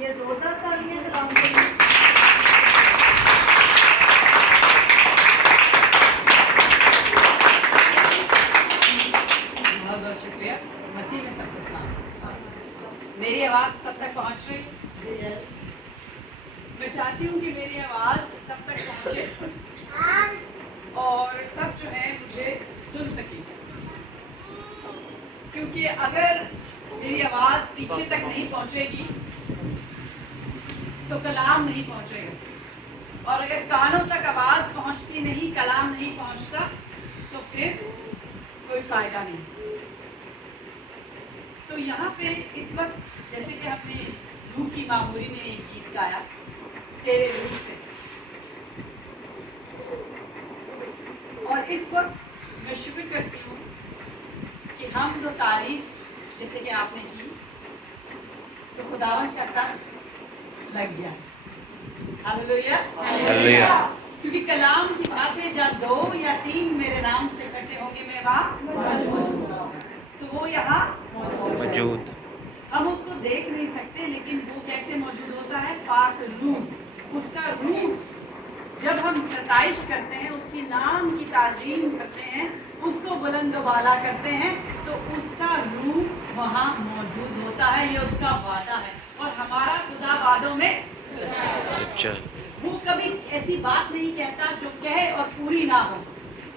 یہ زوردار تالیاں کلام کے لیے۔ بہت بہت شکریہ۔ مسیح میں سب کو سلام۔ میری آواز سب تک پہنچ رہی؟ میں چاہتی ہوں کہ میری آواز سب تک پہنچے اور سب جو ہے مجھے سن سکیں، کیونکہ اگر میری آواز پیچھے تک نہیں پہنچے گی تو کلام نہیں پہنچے گا، اور اگر کانوں تک آواز پہنچتی نہیں، کلام نہیں پہنچتا، تو پھر کوئی فائدہ نہیں۔ تو یہاں پہ اس وقت جیسے کہ ہم نے روح کی معموری میں ایک گیت گایا، تیرے روح سے، اور اس وقت میں شکر کرتی ہوں کہ حمد و تعریف جیسے کہ آپ نے کی تو خداوند کا تخت لگ گیا۔ ہاللیلویہ۔ کیونکہ کلام کی بات ہے، جہاں 2 یا 3 میرے نام سے اکٹھے ہوں گے میں وہاں، تو وہ یہاں موجود۔ ہم اس کو دیکھ نہیں سکتے، لیکن وہ کیسے موجود ہوتا ہے؟ پاک روح، اس کا روح جب ہم ستائش کرتے ہیں، اس کی نام کی تعظیم کرتے ہیں، اس کو بلند و بالا کرتے ہیں، تو اس کا روح وہاں موجود ہوتا ہے۔ یہ اس کا وعدہ ہے، اور ہمارا خدا وعدوں میں وہ کبھی ایسی بات نہیں کہتا جو کہے اور پوری نہ ہو۔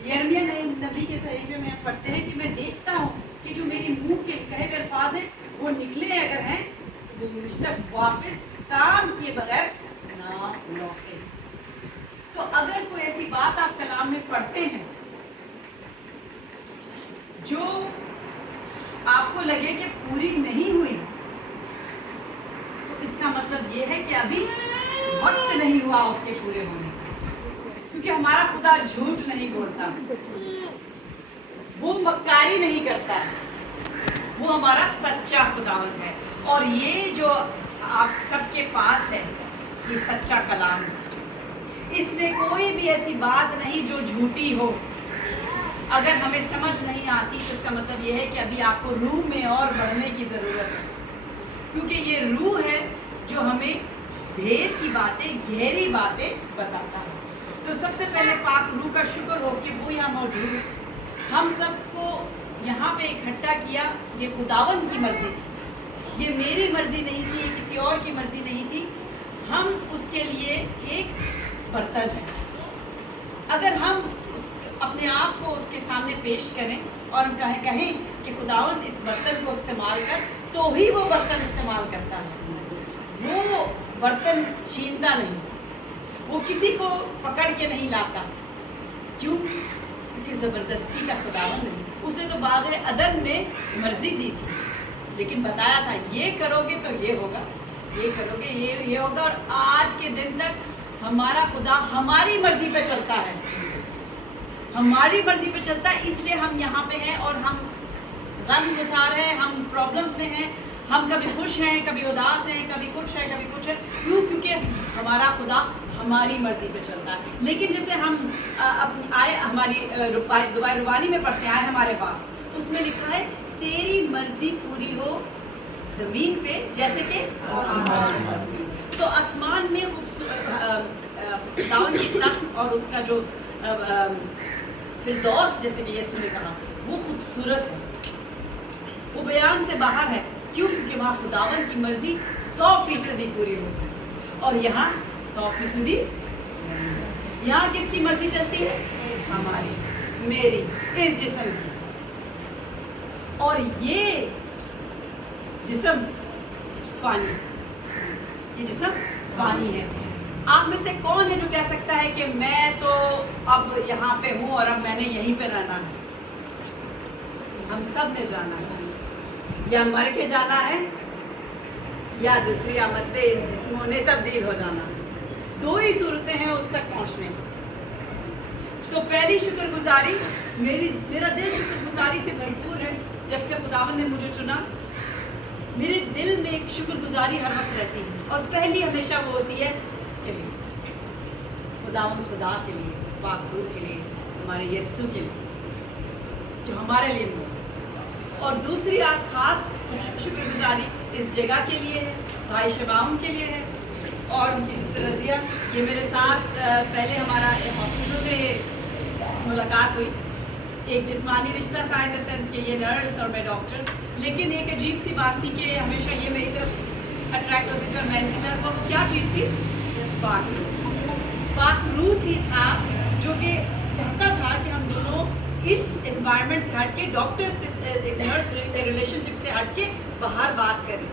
یرمیہ نبی کے صحیفے میں ہم پڑھتے ہیں کہ میں دیکھتا ہوں کہ جو میری منہ کے کہے ہوئے الفاظ ہیں وہ نکلے اگر ہیں وہ مجھ تک واپس کام کیے بغیر نہ لوٹے۔ تو اگر کوئی ایسی بات آپ کلام میں پڑھتے ہیں جو آپ کو لگے کہ پوری نہیں ہوئی، تو اس کا مطلب یہ ہے کہ ابھی وقت نہیں ہوا اس کے پورے ہونے، کیونکہ ہمارا خدا جھوٹ نہیں بولتا، وہ مکاری نہیں کرتا، وہ ہمارا سچا خداوند ہے۔ اور یہ جو آپ سب کے پاس ہے، یہ سچا کلام ہے، اس میں کوئی بھی ایسی بات نہیں جو جھوٹی ہو۔ اگر ہمیں سمجھ نہیں آتی تو اس کا مطلب یہ ہے کہ ابھی آپ کو روح میں اور بڑھنے کی ضرورت ہے، کیونکہ یہ روح ہے جو ہمیں بھید کی باتیں، گہری باتیں بتاتا ہے۔ تو سب سے پہلے پاک روح کا شکر ہو کہ وہ یہاں موجود ہے، ہم سب کو یہاں پہ اکٹھا کیا۔ یہ خداوند کی مرضی تھی، یہ میری مرضی نہیں تھی، یہ کسی اور کی مرضی نہیں تھی۔ ہم اس کے لیے ایک برتن ہے۔ اگر ہم اپنے آپ کو اس کے سامنے پیش کریں اور ہم کہیں کہ خداوند اس برتن کو استعمال کر، تو ہی وہ برتن استعمال کرتا ہے۔ وہ برتن چھینتا نہیں، وہ کسی کو پکڑ کے نہیں لاتا۔ کیوں؟ کیونکہ زبردستی کا خداوند نہیں۔ اس نے تو باغ عدن میں مرضی دی تھی، لیکن بتایا تھا یہ کرو گے تو یہ ہوگا، یہ کرو گے یہ ہوگا۔ اور آج کے دن تک ہمارا خدا ہماری مرضی پہ چلتا ہے، ہماری مرضی پہ چلتا ہے۔ اس لیے ہم یہاں پہ ہیں اور ہم غم گسار ہیں، ہم پرابلمس میں ہیں، ہم کبھی خوش ہیں، کبھی اداس ہیں، کبھی کچھ ہے، کبھی کچھ ہے۔ کیوں؟ کیونکہ ہمارا خدا ہماری مرضی پہ چلتا ہے۔ لیکن جیسے ہم آئے ہماری دعائے روانی میں پڑھتے ہیں، آئے ہمارے پاس، اس میں لکھا ہے تیری مرضی پوری ہو زمین پہ جیسے کہ آسمان۔ تو آسمان میں خداوند کی تخت اور اس کا جو فردوس جیسے کہ یسوع نے کہا، وہ خوبصورت ہے، وہ بیان سے باہر ہے۔ کیوں؟ کیونکہ وہاں خداوند کی مرضی 100% پوری ہوتی ہے، اور یہاں 100%۔ یہاں کس کی مرضی چلتی ہے؟ ہماری، میری، اس جسم کی۔ اور یہ جسم فانی، یہ جسم فانی ہے۔ آپ میں سے کون ہے جو کہہ سکتا ہے کہ میں تو اب یہاں پہ ہوں اور اب میں نے یہیں پہ رہنا ہے؟ ہم سب نے جانا ہے، یا مر کے جانا ہے یا دوسری آمد پہ ان جسموں نے تبدیل ہو جانا۔ 2 ہی صورتیں ہیں اس تک پہنچنے کی۔ تو پہلی شکر گزاری، میرا دل شکر گزاری سے بھرپور ہے۔ جب سے خداوند نے مجھے چنا، میرے دل میں ایک شکر گزاری ہر وقت رہتی ہے، اور پہلی ہمیشہ وہ ہوتی ہے اس کے لیے، خداوند خدا کے لیے، پاک روح کے لیے، ہمارے یسوع کے لیے جو ہمارے لیے ہوا۔ اور دوسری آج خاص شکرگزاری اس جگہ کے لیے ہے, بھائی شباؤن کے لیے ہے, اور ان کی سسٹر رضیہ. یہ میرے ساتھ پہلے ہمارا ہاسپٹل میں ملاقات ہوئی. ایک جسمانی رشتہ تھا ان دا سینس کہ یہ نرس اور میں ڈاکٹر, لیکن ایک عجیب سی بات تھی کہ ہمیشہ یہ میری طرف اٹریکٹ ہوتی تھی اور میں ان کی طرف. اور وہ کیا چیز تھی؟ پاک روح تھی تھا جو کہ چاہتا تھا کہ ہم دونوں اس انوائرمنٹ سے ہٹ کے ڈاکٹر سے نرس کے ریلیشن شپ سے ہٹ کے باہر بات کریں,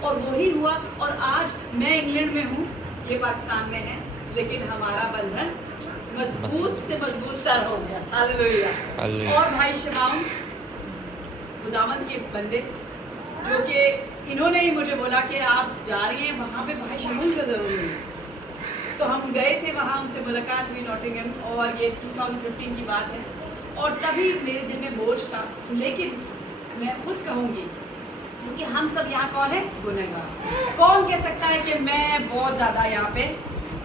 اور وہی ہوا. اور آج میں انگلینڈ میں ہوں, یہ پاکستان میں ہے, لیکن ہمارا بندھن مضبوط سے مضبوط تر ہو گیا. ہاللیلویہ. اور بھائی شماؤں خداوند کے بندے جو کہ انہوں نے ہی مجھے بولا کہ آپ جا رہی ہیں وہاں پہ بھائی شماؤں سے ضرور ملیں. تو ہم گئے تھے وہاں, ان سے ملاقات ہوئی ناٹنگھم, اور یہ 2015 کی بات ہے. اور تبھی میرے دل میں بوجھ تھا, لیکن میں خود کہوں گی کیونکہ ہم سب یہاں کون ہیں؟ گنہگار. کون کہہ سکتا ہے کہ میں بہت زیادہ یہاں پہ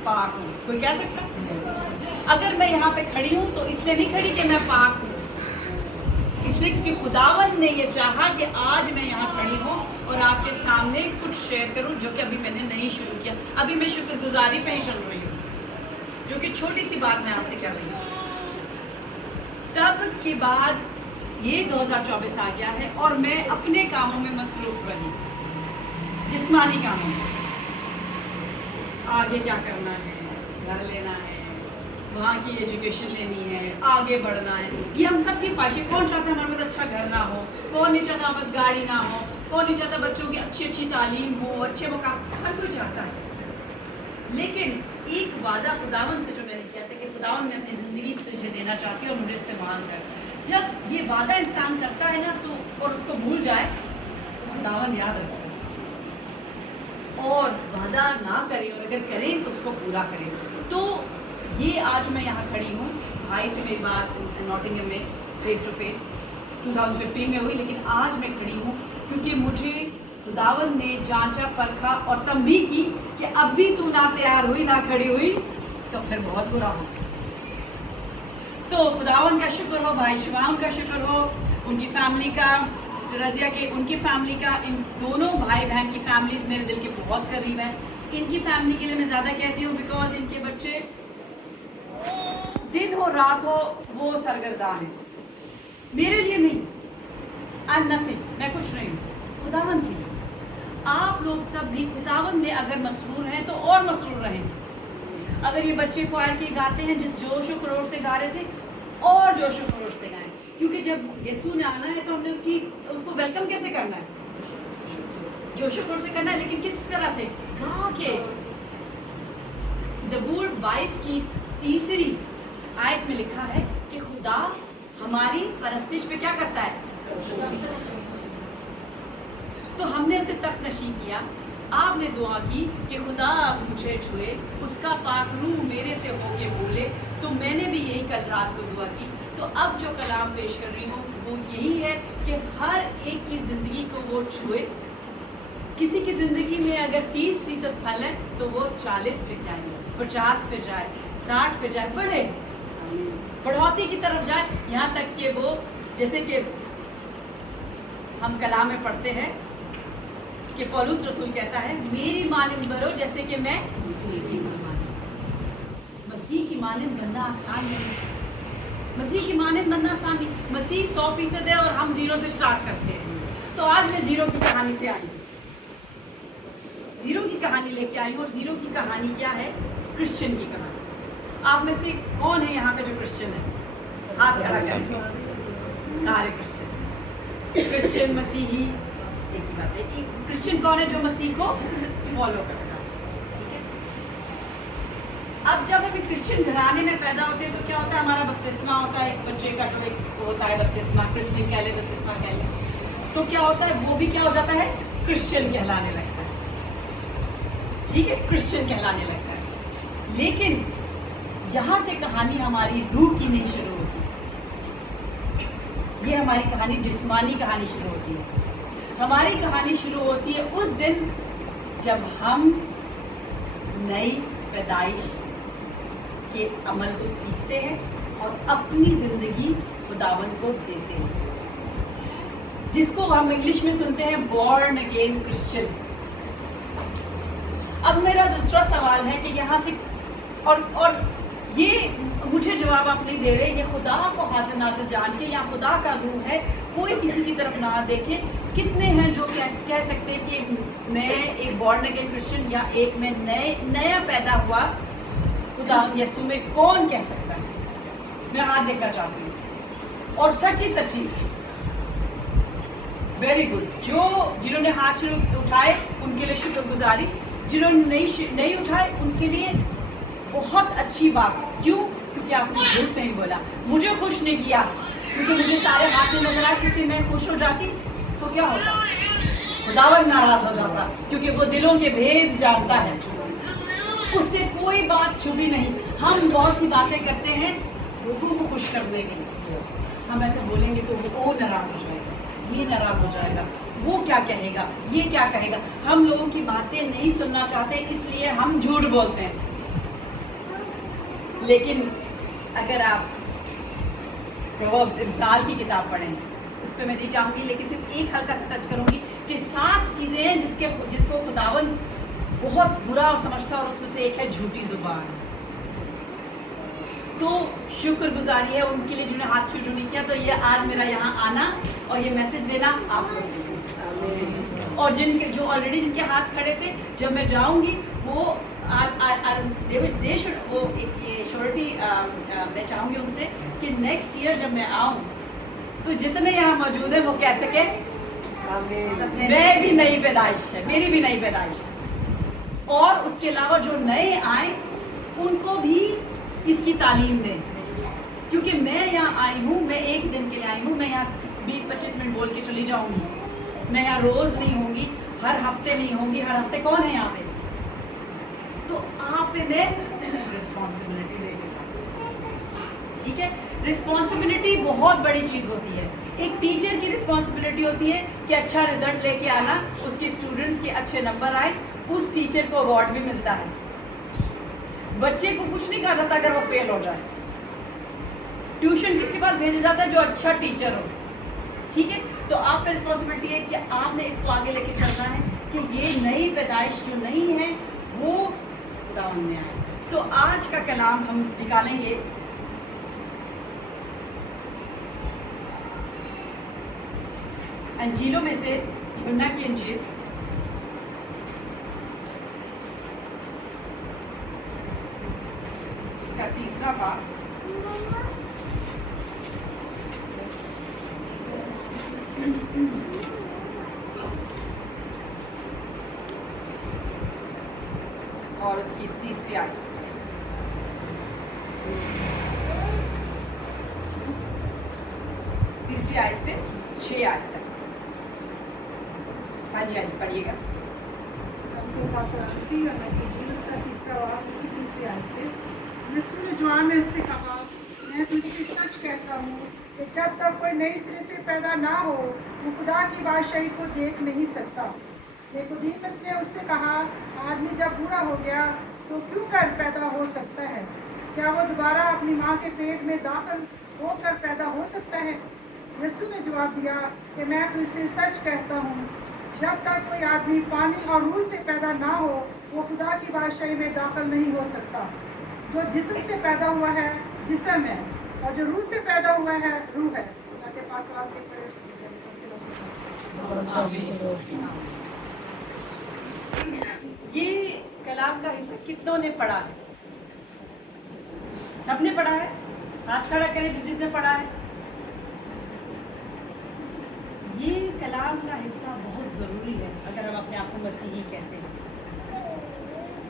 پاک ہوں؟ کوئی کہہ سکتا؟ اگر میں یہاں پہ کھڑی ہوں تو اس لیے نہیں کھڑی کہ میں پاک ہوں, اس لیے کہ خداوند نے یہ چاہا کہ آج میں یہاں کھڑی ہوں اور آپ کے سامنے کچھ شیئر کروں جو کہ ابھی میں نے نہیں شروع کیا. ابھی میں شکر گزاری پہ ہی چل رہی ہوں, جو کہ چھوٹی سی بات میں آپ سے کہہ رہی ہوں. تب کے بعد یہ 2024 آ گیا ہے اور میں اپنے کاموں میں مصروف رہی, جسمانی کاموں میں. آگے کیا کرنا ہے, گھر لینا ہے, وہاں کی ایجوکیشن لینی ہے, آگے بڑھنا ہے. یہ ہم سب کی خواہش ہے. کون چاہتا ہے ہمارے پاس اچھا گھر نہ ہو؟ کون نہیں چاہتا ہمارے پاس گاڑی نہ ہو؟ کون نہیں چاہتا بچوں کی اچھی تعلیم ہو, اچھے مقام؟ ہر کوئی چاہتا ہے. لیکن ایک وعدہ خداوند سے جو میں نے کیا تھا کہ خداوند میں اپنی زندگی تجھے دینا چاہتی ہوں اور مجھے استعمال کر. جب یہ وعدہ انسان کرتا ہے نا تو اور اس کو بھول جائے تو خداوند یاد رکھتا ہے, اور وعدہ نہ کرے اور اگر کریں تو اس کو پورا کریں. تو یہ آج میں یہاں کھڑی ہوں, بھائی سے میری بات ناٹنگھم میں فیس ٹو فیس 2015 میں ہوئی, لیکن آج میں کھڑی ہوں کیونکہ مجھے خداوند نے جانچا پرکھا اور تنبیہ کی کہ اب بھی تو نہ تیار ہوئی نہ کھڑی ہوئی تو پھر بہت برا ہو. تو خداوند کا شکر ہو, بھائی شمام کا شکر ہو, ان کی فیملی کا, سسٹر رضیہ کے ان کی فیملی کا. ان دونوں بھائی بہن کی فیملیز میرے دل کے بہت قریب ہیں. ان کی فیملی کے لیے میں زیادہ کہتی ہوں بیکاز ان کے بچے دن ہو رات ہو وہ سرگرداں ہیں. میرے لیے نہیں, آئی ایم نتھنگ, میں کچھ نہیں ہوں, خداوند کے لیے. آپ لوگ سب بھی خداوند میں اگر مسرور ہیں تو اور مسرور رہیں. اگر یہ بچے کوائر کے گاتے ہیں جس جوش و خروش سے گا رہے تھے, اور جوش و خروش سے گائیں, کیونکہ جب یسوع نے آنا ہے تو ہم نے اس کو ویلکم کیسے کرنا ہے؟ جوش و خروش سے کرنا ہے. لیکن کس طرح سے؟ گا کے. زبور 22 کی 3 آیت میں لکھا ہے کہ خدا ہماری پرستش پہ کیا کرتا ہے؟ تو ہم نے اسے تخت نشین کیا. آپ نے دعا کی کہ خدا مجھے چھوئے, اس کا پاک روح میرے سے ہو کے بولے. تو میں نے بھی یہی کل رات کو دعا کی. تو اب جو کلام پیش کر رہی ہوں وہ یہی ہے کہ ہر ایک کی زندگی کو وہ چھوئے. کسی کی زندگی میں اگر 30% پھل ہے تو وہ 40 پہ جائے, 50 پہ جائے, 60 پہ جائے, بڑھے, بڑھوتی کی طرف جائے, یہاں تک کہ وہ جیسے کہ ہم کلام میں پڑھتے ہیں کہ پولس رسول کہتا ہے میری مانند بنو جیسے کہ میں مسیح کی مانند. مسیح کی مانند بننا آسان نہیں, مسیح کی مانند بننا آسان نہیں. مسیح 100% ہے اور ہم 0 سے سٹارٹ کرتے ہیں. تو آج میں 0 کی کہانی سے آئی ہوں, 0 کی کہانی لے کے آئی ہوں. اور 0 کی کہانی کیا ہے؟ کرسچن کی کہانی. آپ میں سے کون ہے یہاں پہ جو کرسچن ہے؟ ہاتھ کھڑا کریں. سارے کرسچن مسیحی ایک ہی بات ہے. ایک کرسچن کون ہے؟ جو مسیح کو فالو کرتا ہے. ٹھیک ہے. اب جب ہم کرسچن گھرانے میں پیدا ہوتے ہیں تو کیا ہوتا ہے؟ ہمارا بپتسمہ ہوتا ہے. ایک بچے کا جو ایک ہوتا ہے بپتسمہ, کرسمن کہہ لیں, بپتسمہ کہہ لیں. تو کیا ہوتا ہے؟ وہ بھی کیا ہو جاتا ہے؟ کرسچن کہلانے لگتا ہے. ٹھیک ہے, کرسچن کہلانے لگتا ہے. لیکن یہاں سے کہانی ہماری روح کی نہیں شروع ہوتی. یہ ہماری کہانی جسمانی کہانی شروع ہوتی ہے. ہماری کہانی شروع ہوتی ہے اس دن جب ہم نئی پیدائش کے عمل کو سیکھتے ہیں اور اپنی زندگی خداوند کو دیتے ہیں. جس کو ہم انگلش میں سنتے ہیں بورن اگین کرسچن. اب میرا دوسرا سوال ہے کہ یہاں سے اور یہ مجھے جواب آپ نہیں دے رہے, یہ خدا کو حاضر ناظر جان کے یا خدا کا روح ہے, کوئی کسی کی طرف نہ دیکھے. کتنے ہیں جو کہہ سکتے ہیں کہ میں ایک بورن اگین کرسچن یا ایک میں نیا پیدا ہوا خدا یسوع میں, کون کہہ سکتا ہے؟ میں ہاتھ دیکھنا چاہتی ہوں. اور سچی ویری گڈ. جنہوں نے ہاتھ اٹھائے ان کے لیے شکر گزاری, جنہوں نے نہیں اٹھائے ان کے لیے بہت اچھی بات. کیوں؟ کیونکہ آپ نے جھوٹ نہیں بولا. مجھے خوش نہیں کیا کیونکہ مجھے سارے ہاتھ میں نظر آئے. کس سے میں خوش ہو جاتی تو کیا ہوتا؟ خداوند ناراض ہو جاتا, کیونکہ وہ دلوں کے بھید جانتا ہے. اس سے کوئی بات چھپی نہیں. ہم بہت سی باتیں کرتے ہیں لوگوں کو خوش کرنے کے لیے. ہم ایسے بولیں گے تو وہ ناراض ہو جائے گا, یہ ناراض ہو جائے گا, وہ کیا کہے گا, یہ کیا کہے گا. ہم لوگوں کی باتیں نہیں سننا چاہتے, اس لیے ہم جھوٹ بولتے ہیں. لیکن اگر آپ پرووربس امثال کی کتاب پڑھیں, اس پہ میں نہیں جاؤں گی, لیکن صرف ایک ہلکا سا ٹچ کروں گی کہ 7 چیزیں ہیں جس کو خداوند بہت برا سمجھتا ہے, اور اس میں سے ایک ہے جھوٹی زبان. تو شکر گزاری ہے ان کے لیے جنہوں نے ہاتھ شروع نہیں کیا. تو یہ آج میرا یہاں آنا اور یہ میسج دینا آپ لوگوں کے لیے, اور جو آلریڈی جن کے ہاتھ کھڑے تھے, جب میں جاؤں گی وہ شورٹی میں چاہوں گی ان سے کہ نیکسٹ ایئر جب میں آؤں تو جتنے یہاں موجود ہیں وہ کہہ سکے میں بھی نئی پیدائش ہے, میری بھی نئی پیدائش ہے. اور اس کے علاوہ جو نئے آئیں ان کو بھی اس کی تعلیم دیں, کیونکہ میں یہاں آئی ہوں, میں ایک دن کے لیے آئی ہوں. میں یہاں 20-25 منٹ بول کے چلی جاؤں گی. میں یہاں روز نہیں ہوں گی, ہر ہفتے نہیں ہوں گی. ہر ہفتے کون ہے یہاں پہ؟ تو آپ پہ میں رسپانسبلٹی لے کے جاؤں. ٹھیک ہے, رسپانسبلٹی بہت بڑی چیز ہوتی ہے. ایک ٹیچر کی رسپانسبلٹی ہوتی ہے کہ اچھا رزلٹ لے کے آنا, اس کے اسٹوڈنٹس کے اچھے نمبر آئے, اس ٹیچر کو ایوارڈ بھی ملتا ہے. بچے کو کچھ نہیں کہا جاتا اگر وہ فیل ہو جائے. ٹیوشن کس کے پاس بھیجا جاتا ہے؟ جو اچھا ٹیچر ہو. ٹھیک ہے, تو آپ کا رسپانسبلٹی ہے کہ آپ نے اس کو آگے لے کے چلنا ہے کہ یہ نئی پیدائش جو نہیں ہے وہ خداوند نے آئے. تو آج کا کلام ہم نکالیں گے انجیلوں میں سے, یوحنا کی انجیل اس کا 3 باب, اور اس کی 3 آیت سے 3 آیت سے 6 آیت تک. ہاں جی پڑھیے گا. اس کا 3 باب اس کی 3 آیت سے. یسوع نے جواب میں اس سے کہا, میں تجھ سے سچ کہتا ہوں کہ جب تک کوئی نئی سرے سے پیدا نہ ہو وہ خدا کی بادشاہی کو دیکھ نہیں سکتا. نیقودیمس نے اس سے کہا, آدمی جب بوڑھا ہو گیا تو کیوں کر پیدا ہو سکتا ہے؟ کیا وہ دوبارہ اپنی ماں کے پیٹ میں داخل ہو کر پیدا ہو سکتا ہے؟ یسوع نے جواب دیا کہ میں تجھ سے سچ کہتا ہوں, جب تک کوئی آدمی پانی اور روح سے پیدا نہ ہو وہ خدا کی بادشاہی میں داخل نہیں ہو سکتا. جو جسم سے پیدا ہوا ہے جسم ہے, اور جو روح سے پیدا ہوا ہے روح ہے. خدا کے پاک کلام کے پڑھے یہ کلام کا حصہ کتنوں نے پڑھا ہے؟ سب نے پڑھا ہے؟ ہاتھ کھڑا کریں جس نے پڑھا ہے. یہ کلام کا حصہ بہت ضروری ہے اگر ہم اپنے آپ کو مسیحی کہتے ہیں,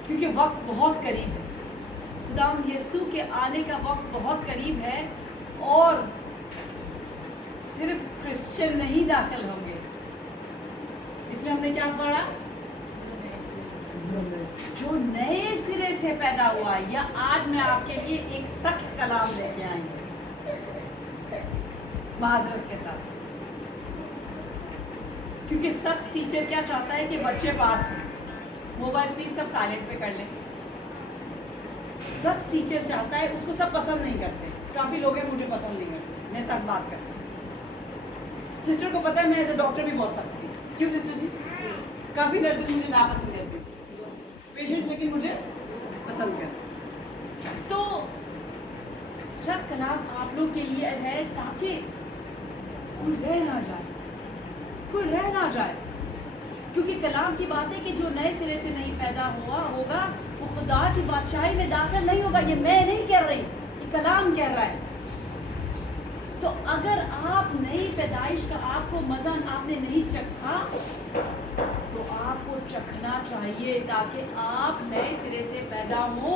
کیونکہ وقت بہت قریب ہے. خداوند یسوع کے آنے کا وقت بہت قریب ہے, اور صرف کرسچن نہیں داخل ہوں گے. اس میں ہم نے کیا پڑھا؟ جو نئے سرے سے پیدا ہوا. یا آج میں آپ کے لیے ایک سخت کلام لے کے آئی ہوں معذرت کے ساتھ, کیونکہ سخت ٹیچر کیا چاہتا ہے کہ بچے پاس ہوں. موبائل پلیز سب سائلنٹ پہ کر لیں. سخت ٹیچر چاہتا ہے, اس کو سب پسند نہیں کرتے. کافی لوگ ہیں مجھے پسند نہیں کرتے, میں سخت بات کرتا ہوں. सिस्टर को पता है मैं एज अ डॉक्टर भी बोल सकती हूँ, क्यों सिस्टर जी? काफ़ी नर्सेज मुझे नापसंद करती हैं, पेशेंट्स लेकिन मुझे पसंद करते। तो सब कलाम आप लोग के लिए है ताकि कोई रह ना जाए, कोई रह ना जाए, क्योंकि कलाम की बात है कि जो नए सिरे से नहीं पैदा हुआ होगा वो खुदा की बादशाही में दाखिल नहीं होगा। ये मैं नहीं कह रही, ये कलाम कह रहा है। तो अगर आप नई पैदाइश का आपको मज़ा आपने नहीं चखा तो आपको चखना चाहिए ताकि आप नए सिरे से पैदा हो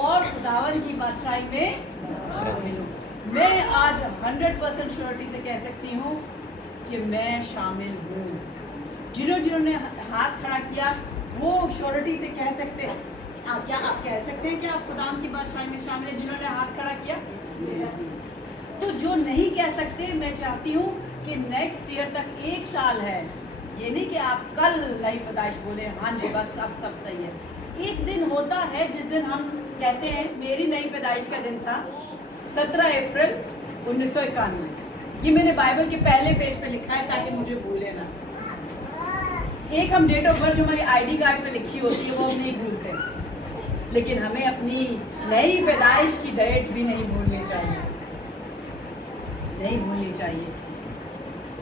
और खुदावन की बादशाही में शामिल हो। मैं आज 100% श्योरिटी से कह सकती हूँ कि मैं शामिल हूँ। जिन्होंने हाथ खड़ा किया वो श्योरिटी से कह सकते हैं। क्या आप कह सकते हैं कि आप खुदावन की बादशाही में शामिल हैं जिन्होंने हाथ खड़ा किया? तो जो नहीं कह सकते, मैं चाहती हूँ कि नेक्स्ट ईयर तक 1 साल है, ये नहीं कि आप कल नई पैदाइश बोले हाँ जी बस अब सब सही है। एक दिन होता है जिस दिन हम कहते हैं मेरी नई पैदाइश का दिन था 17 अप्रैल 1991। ये मैंने बाइबल के पहले पेज पे लिखा है ताकि मुझे भूले ना। एक हम डेट ऑफ बर्थ जो हमारी आईडी कार्ड पे लिखी होती है वो हम नहीं भूलते, लेकिन हमें अपनी नई पैदाइश की डेट भी नहीं भूलनी चाहिए, नहीं भूलनी चाहिए,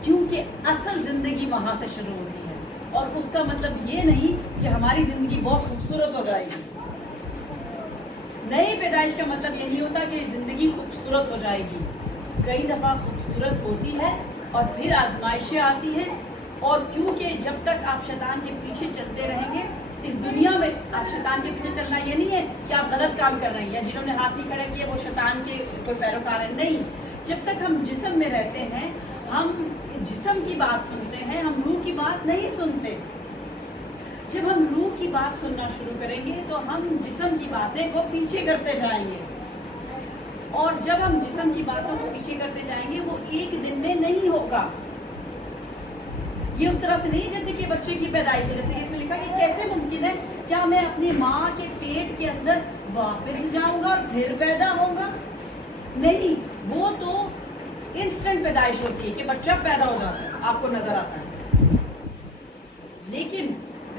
क्योंकि असल ज़िंदगी वहाँ से शुरू होती है। और उसका मतलब ये नहीं कि हमारी ज़िंदगी बहुत खूबसूरत हो जाएगी। नई पैदाइश का मतलब ये नहीं होता कि ज़िंदगी खूबसूरत हो जाएगी। कई दफ़ा खूबसूरत होती है और फिर आजमाइशें आती हैं, और क्योंकि जब तक आप शैतान के पीछे चलते रहेंगे इस दुनिया में, आप शैतान के पीछे चलना ये नहीं है कि आप गलत काम कर रहे हैं या जिन्होंने हाथ नहीं खड़ा किया वो शैतान के कोई पैरोकार है, नहीं। जब तक हम जिस्म में रहते हैं हम जिस्म की बात सुनते हैं, हम रूह की बात नहीं सुनते। जब हम रूह की बात सुनना शुरू करेंगे तो हम जिस्म की बातें को पीछे करते जाएंगे, और जब हम जिस्म की बातों को पीछे करते जाएंगे वो एक दिन में नहीं होगा। ये उस तरह से नहीं जैसे कि बच्चे की पैदाइश है, जैसे कि इसमें लिखा कि कैसे मुमकिन है, क्या मैं अपनी माँ के पेट के अंदर वापस जाऊंगा और फिर पैदा होगा? नहीं, वो तो इंस्टेंट पैदाइश होती है कि बच्चा पैदा हो जाता है, आपको नजर आता है। लेकिन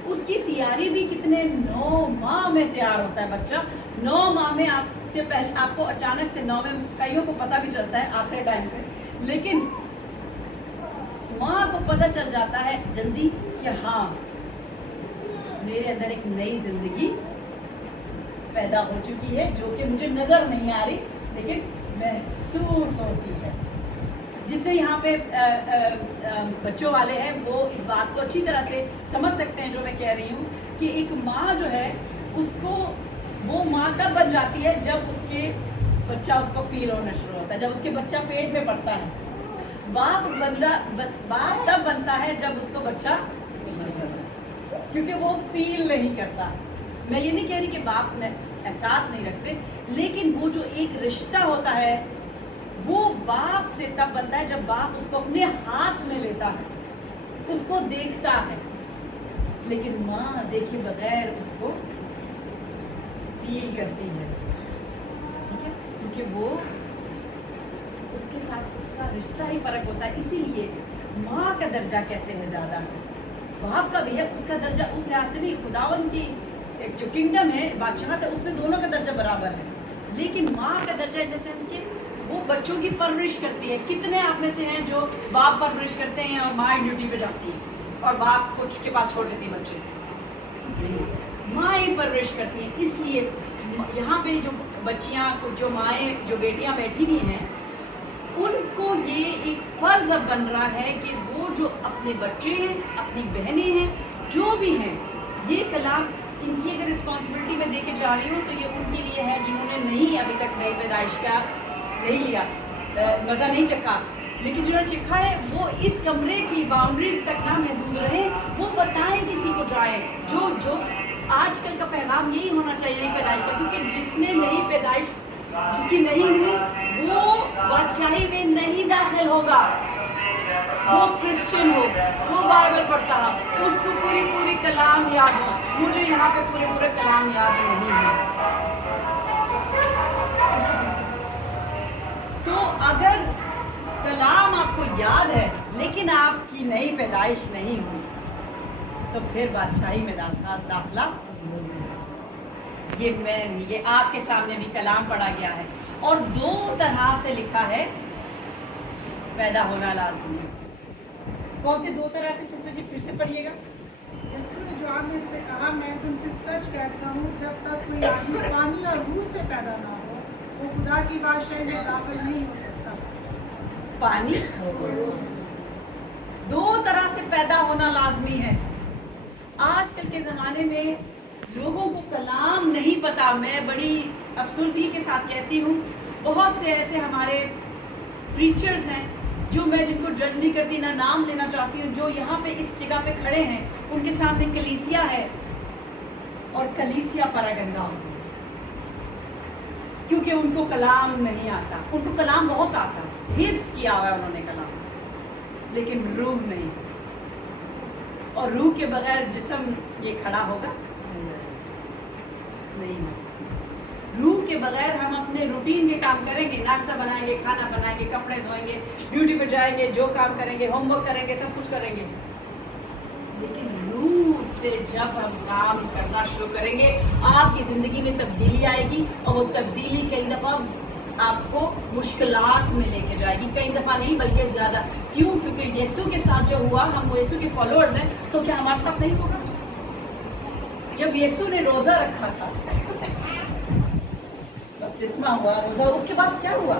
उसकी तैयारी भी कितने 9 माह में तैयार होता है बच्चा। 9 माह में आपसे पहले आपको अचानक से 9 में कईयों को पता भी चलता है आखिरी टाइम पे, लेकिन माँ को पता चल जाता है जल्दी कि हाँ मेरे अंदर एक नई जिंदगी पैदा हो चुकी है जो कि मुझे नज़र नहीं आ रही लेकिन महसूस होती है। जितने यहाँ पे बच्चों वाले हैं वो इस बात को अच्छी तरह से समझ सकते हैं जो मैं कह रही हूँ कि एक माँ जो है उसको, वो माँ तब बन जाती है जब उसके बच्चा उसको फील होना शुरू होता है, जब उसके बच्चा पेट में पड़ता है। बाप तब बनता है जब उसको बच्चा, क्योंकि वो फील नहीं करता। मैं ये नहीं कह रही कि बाप में एहसास नहीं रखते, लेकिन वो जो एक रिश्ता होता है वो बाप से तब बनता है जब बाप उसको अपने हाथ में लेता है, उसको देखता है। लेकिन माँ देखे बगैर उसको फील करती है, ठीक है, क्योंकि वो उसके साथ उसका रिश्ता ही फर्क होता है। इसीलिए माँ का दर्जा कहते हैं ज़्यादा, बाप का भी है, उसका दर्जा उस लिहाज से नहीं। खुदावन की एक जो किंगडम है, बादशाहत है, उसमें दोनों का दर्जा बराबर है, लेकिन माँ का दर्जा इन द सेंस कि वो बच्चों की परवरिश करती है। कितने आप में से हैं जो बाप परवरिश करते हैं और माँ ड्यूटी पे जाती है और बाप को के पास छोड़ देती है बच्चे? माँ ही परवरिश करती है। इसलिए यहाँ पे जो बच्चियाँ, जो माएँ, जो बेटियाँ बैठी हुई हैं, उनको ये एक फ़र्ज़ अब बन रहा है कि वो जो अपने बच्चे हैं, अपनी बहनें हैं, जो भी हैं, ये कलाम इनकी अगर रिस्पॉन्सिबिलिटी में देके जा रही हूँ तो ये उनके लिए है जिन्होंने नहीं अभी तक नई पैदाइश का नहीं लिया, मज़ा नहीं चखा। लेकिन जिन्होंने चखा है वो इस कमरे की बाउंड्रीज तक ना महदूद रहे, वो बताएं किसी को जाए। जो आजकल का पैगाम यही होना चाहिए नई पैदाइश का, क्योंकि जिसने नई पैदाइश जिसकी नहीं हुई वो बादशाही में नहीं दाखिल होगा। वो क्रिश्चियन हो, वो बाइबल पढ़ता हो, उसको पूरी कलाम याद हो। मुझे यहाँ पे पूरे कलाम याद नहीं है। तो अगर कलाम आपको याद है लेकिन आपकी नई पैदाइश नहीं हुई तो फिर बादशाही में दाखिला ये आपके सामने भी कलाम पढ़ा गया है और दो तरह से लिखा है पैदा होना लाजमी है। कौन से दो तरह थे सिस्टर जी, फिर से पढ़िएगा। यीशु ने जवाब में उससे कहा, मैं तुमसे सच कहता हूँ, जब तक कोई आदमी पानी और रूह से पैदा ना हो वो खुदा की बादशाही में दाखिल नहीं हो सकता। पानी दो तरह से पैदा होना लाजमी है। आजकल के ज़माने में लोगों को कलाम नहीं पता। मैं बड़ी अफसुर्दगी के साथ कहती हूँ, बहुत से ऐसे हमारे प्रीचर्स हैं जो मैं जिनको जज नहीं करती, ना नाम लेना चाहती हूँ, जो यहाँ पे इस जगह पे खड़े हैं, उनके सामने कलीसिया है और कलीसिया परागंदा हो, क्योंकि उनको कलाम नहीं आता। उनको कलाम बहुत आता, हिफ्ज किया हुआ है उन्होंने कलाम, लेकिन रूह नहीं। और रूह के बगैर जिस्म ये खड़ा होगा नहीं हो सकता। रूह के बगैर हम अपने रूटीन के काम करेंगे, नाश्ता बनाएंगे, खाना बनाएंगे, कपड़े धोएंगे, ड्यूटी पे जाएंगे, जो काम करेंगे, होमवर्क करेंगे, सब कुछ करेंगे, लेकिन रूह से जब हम काम करना शुरू करेंगे आपकी ज़िंदगी में तब्दीली आएगी। और वो तब्दीली कई दफ़ा आपको मुश्किलात में लेके जाएगी, कई दफ़ा नहीं बल्कि ज़्यादा। क्यों? क्योंकि यीशु के साथ जो हुआ, हम यीशु के फॉलोअर्स हैं, तो क्या हमारे साथ नहीं होगा? जब यीशु ने रोज़ा रखा था, बपतिस्मा हुआ, रोज़ा, उसके बाद क्या हुआ?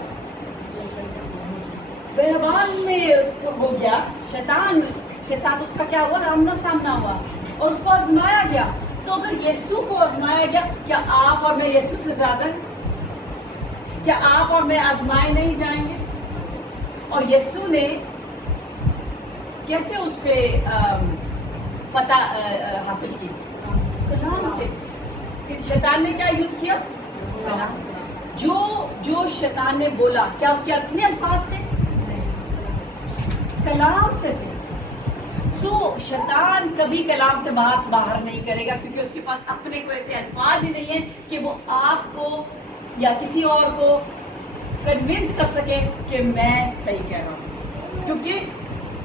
बेहबान में उसको हो गया, शैतान के साथ उसका क्या हुआ? आमना सामना हुआ और उसको आजमाया गया। तो अगर यीशु को आजमाया गया, क्या आप और मैं यीशु से ज़्यादा हैं? क्या आप और मैं आजमाए नहीं जाएंगे? और यीशु ने कैसे उस पर फतह हासिल की? कलाम से। फिर शैतान ने क्या यूज़ किया? कलाम। जो शैतान ने बोला, क्या उसके अपने अल्फाज थे? कलाम से थे। तो शैतान कभी कलाम से बात बाहर नहीं करेगा, क्योंकि उसके पास अपने को ऐसे अल्फाज ही नहीं है कि वो आपको या किसी और को कन्विंस कर सके कि मैं सही कह रहा हूँ। क्योंकि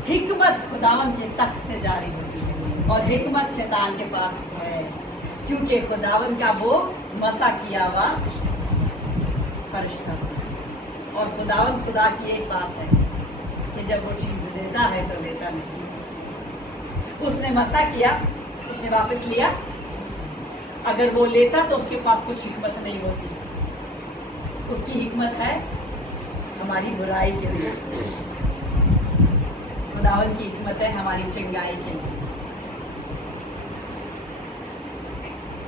हिकमत खुदावन के तख्त से जारी होती है और हिकमत शैतान के पास है, क्योंकि खुदावन का वो मसा किया हुआ फरिश्ता। और खुदावन खुदा की एक बात है कि जब वो चीज़ देता है तो लेता नहीं। उसने मसा किया, उसने वापस लिया। अगर वो लेता तो उसके पास कुछ हिकमत नहीं होती। उसकी हिकमत है हमारी बुराई के लिए, खुदावन की हिकमत है हमारी चंगाई के लिए।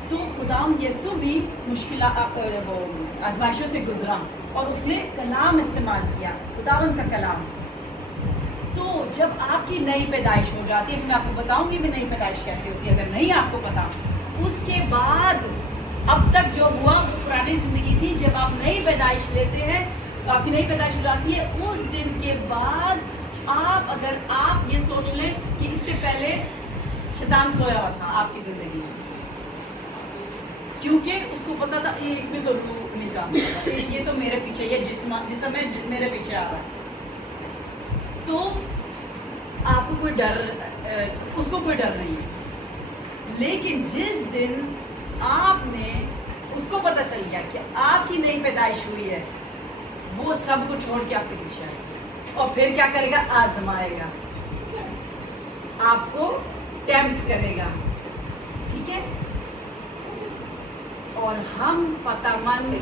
तो खुदाम यीशु भी मुश्किल आजमाइशों से गुजरा और उसने कलाम इस्तेमाल किया, खुदावन का कलाम। तो जब आपकी नई पैदाइश हो जाती है, मैं आपको बताऊंगी भी नई पैदाइश कैसे होती है, अगर नहीं आपको पता। उसके बाद अब तक जो हुआ वो पुरानी ज़िंदगी थी। जब आप नई पैदाइश लेते हैं, आपकी नई पैदाइश हो जाती है, उस दिन के बाद अगर आप ये सोच लें कि इससे पहले शैतान सोया हुआ था आपकी ज़िंदगी में, क्योंकि उसको पता था ये इसमें तो रूह नहीं काम कर रहा, ये तो मेरे पीछे, ये जिस समय मेरे पीछे आ रहा है, तो आपको कोई डर, उसको कोई डर नहीं है। लेकिन जिस दिन आपने, उसको पता चल गया कि आपकी नई पैदाइश हुई है, वो सब कुछ छोड़ के आपके पीछे आएगा और फिर क्या करेगा? आजमाएगा, आपको टेम्प्ट करेगा, ठीक है? और हम पतामंद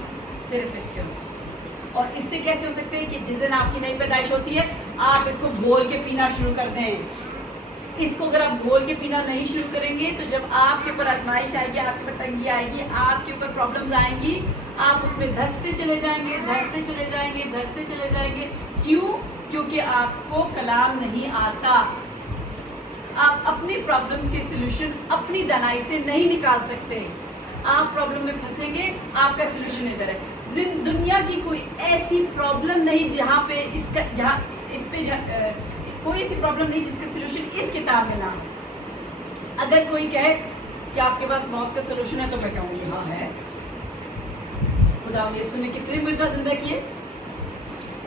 सिर्फ इससे हो सकते हैं। और इससे कैसे हो सकते हैं कि जिस दिन आपकी नई पैदाइश होती है, आप इसको घोल के पीना शुरू कर दें। इसको अगर आप घोल के पीना नहीं शुरू करेंगे तो जब आपके ऊपर आजमाइश आएगी, आपके ऊपर तंगी आएगी, आपके ऊपर प्रॉब्लम्स आएंगी, आप उसमें धंसते चले जाएंगे, धंसते चले जाएंगे, धंसते चले जाएंगे। क्यों? क्योंकि आपको कलाम नहीं आता। आप अपनी प्रॉब्लम्स के सलूशन अपनी दानाई से नहीं निकाल सकते। आप प्रॉब्लम में फंसेंगे, आपका सलूशन इधर है। दुनिया की कोई ऐसी प्रॉब्लम नहीं कोई ऐसी प्रॉब्लम नहीं जिसका सलूशन इस किताब में ना हो। अगर कोई कहे कि आपके पास मौत का सलूशन है, तो मैं कहूँगी हाँ है। खुदा यीशु ने कितने मुर्दा जिंदा किए?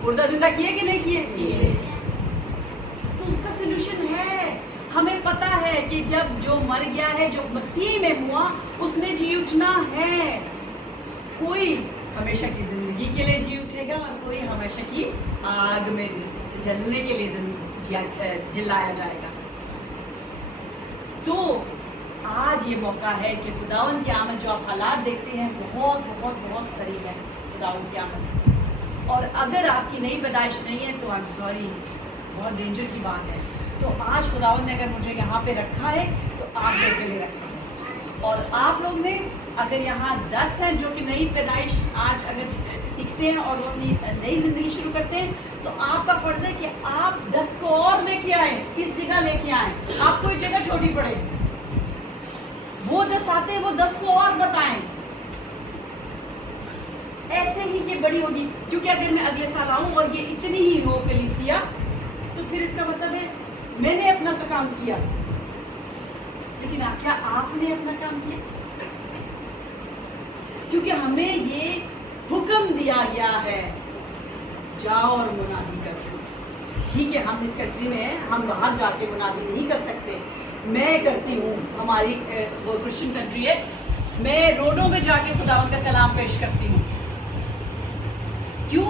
मुर्दा जिंदा किए कि नहीं किए? तो उसका सोल्यूशन है। हमें पता है कि जब जो मर गया है, जो मसीह में हुआ, उसने जी उठना है। कोई हमेशा की जिंदगी के लिए जी उठेगा और कोई हमेशा की आग में जलने के लिए जिलाया जाएगा। तो आज ये मौका है कि खुदावन की आमद, जो आप हालात देखते हैं, बहुत बहुत बहुत करीब है खुदावन की आमद। और अगर आपकी नई पैदाइश नहीं है तो आई एम सॉरी, बहुत डेंजर की बात है। तो आज खुदावन ने अगर मुझे यहाँ पे रखा है तो आप लोग के लिए रखा है। और आप लोग ने अगर यहाँ 10 हैं जो कि नई पैदाइश आज अगर सीखते हैं और वो अपनी नई ज़िंदगी शुरू करते हैं, तो आपका फ़र्ज़ है कि आप 10 को और लेके आए, इस जगह लेके आए। आपको एक जगह छोटी पड़े, वो 10 आते हैं, वो 10 को और बताएं। ऐसे ही ये बड़ी होगी, क्योंकि अगर मैं अगले साल आऊँ और ये इतनी ही हो कलीसिया, तो फिर इसका मतलब है मैंने अपना तो काम किया, लेकिन क्या आपने अपना काम किया? क्योंकि हमें ये हुक्म दिया गया है, जाओ और मुनादी करो। ठीक है, हम इस कंट्री में हैं, हम बाहर जाके मुनादी नहीं कर सकते। मैं करती हूँ, हमारी वो क्रिश्चियन कंट्री है, मैं रोडों में जाके खुदावंद का कलाम पेश करती हूँ। क्यों?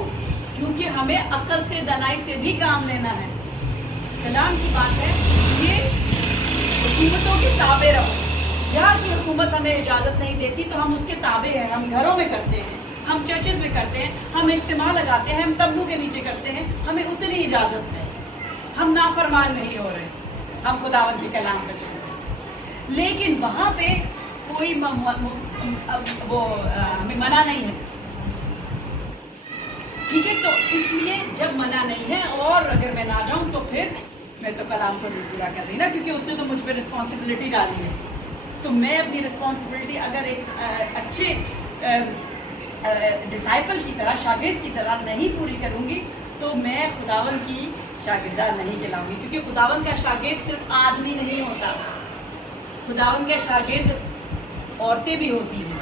क्योंकि हमें अक्ल से, दानाई से भी काम लेना है। कलाम की बात है, ये हुकूमतों के ताबे रहो। यहाँ की हुकूमत हमें इजाज़त नहीं देती तो हम उसके ताबे हैं। हम घरों में करते हैं, हम चर्चेस में करते हैं, हम इज्तिमा लगाते हैं, हम तंबू के नीचे करते हैं, हमें उतनी इजाज़त है। हम नाफरमान नहीं हो रहे, हम खुदावंद के कलाम पर चल रहे हैं। लेकिन वहाँ पे कोई हमें मना नहीं है। ठीक है, तो इसलिए जब मना नहीं है और अगर मैं ना जाऊँ तो फिर मैं तो कलाम को नहीं पूरा कर रही ना, क्योंकि उसने तो मुझ पर रिस्पॉन्सिबिलिटी डाली है। तो मैं अपनी रिस्पॉन्सिबिलिटी अगर एक अच्छे डिसाइपल की तरह, शागिर्द की तरह नहीं पूरी करूँगी तो मैं खुदावन की शागिर्दा नहीं कहलाऊँगी। क्योंकि खुदावन का शागिर्द सिर्फ आदमी नहीं होता, खुदावन का शागिर्द औरतें भी होती हैं।